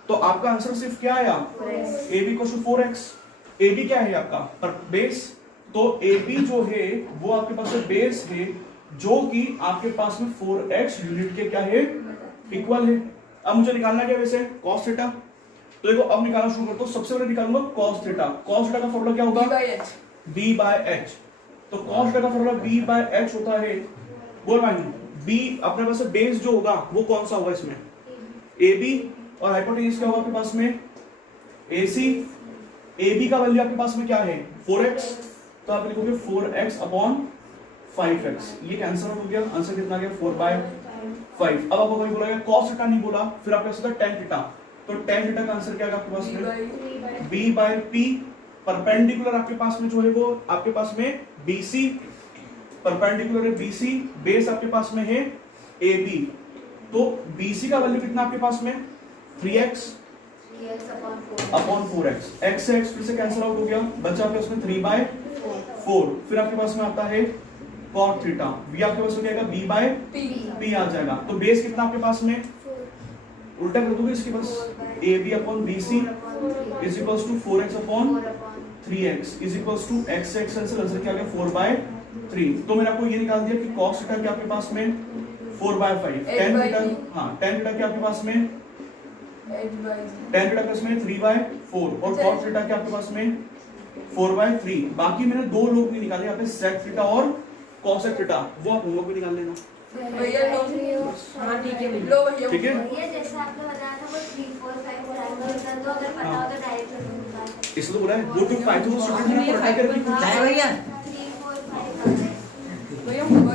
तो आपका आंसर सिर्फ क्या आया? AB equal to 4x। AB क्या है आपका? पर बेस। तो AB जो है वो आपके पास में बेस है, जो कि आपके पास में 4x यूनिट के क्या है? इक्वल है। अब मुझे निकालना क्या वैसे? cos theta. तो देखो अब निकालना शुरू करता हूं। सबसे पहले निकालूंगा cos थीटा। cos थीटा का फॉर्मूला क्या होगा? b by h। तो cos थीटा का फॉर्मूला b by h होता है। बोल पाएंगे b अपने पास बेस जो होगा वो कौन सा होगा इसमें? AB, और हाइपोटेन्यूज क्या होगा आपके पास में? AC। AB का वैल्यू आपके पास में क्या है? 4x। तो आप लिखोगे 4x अपॉन 5x। ये कैंसिल हो गया, आंसर कितना आ गया? 4/5। अब आपको कभी बोला गया cos थीटा नहीं बोला, फिर आपके पास tan थीटा। तो tan थीटा का आंसर क्या आएगा आपके पास में? b by p। परपेंडिकुलर आपके पास में जो है वो आपके पास में BC, परपेंडिकुलर है BC, बेस आपके पास में है AB। तो BC का वैल्यू कितना आपके पास में? 3x upon 4x। x से x फिर से कैंसिल आउट हो गया, बचा आपके पास में 3/4। फिर आपके पास में आता है cot थीटा। b आपके पास में क्या आएगा? b by p आ जाएगा। तो बेस कितना आपके पास में? उल्टा कर दोगे इसके पास AB upon BC is equals to 4x upon 3x is equals to x से x आंसर क्या आ गया 4/3। तो मैंने आपको ये निकाल दिया कि cos थीटा क्या आपके पास में 4/5, tan थीटा हाँ tan थीटा क्या आपके पास में 10 थीटा प्लस में 3/4 और cos थीटा क्या आपके पास में 4/3। बाकी मैंने दो लोग नहीं निकाले यहाँ पे sec थीटा और cos थीटा, वो आप होमवर्क में निकाल लेना। भैया हाँ ठीक है लो भैया ठीक है? ये जैसे आपने बताया था वो 3 4 5 और तो अगर पता हो तो डायरेक्ट निकाल इसलिए तो बोला है गो टू 5 तो स्टूडेंट ने पढ़ाई करके क्या है भैया 3 4 5 भैया होगा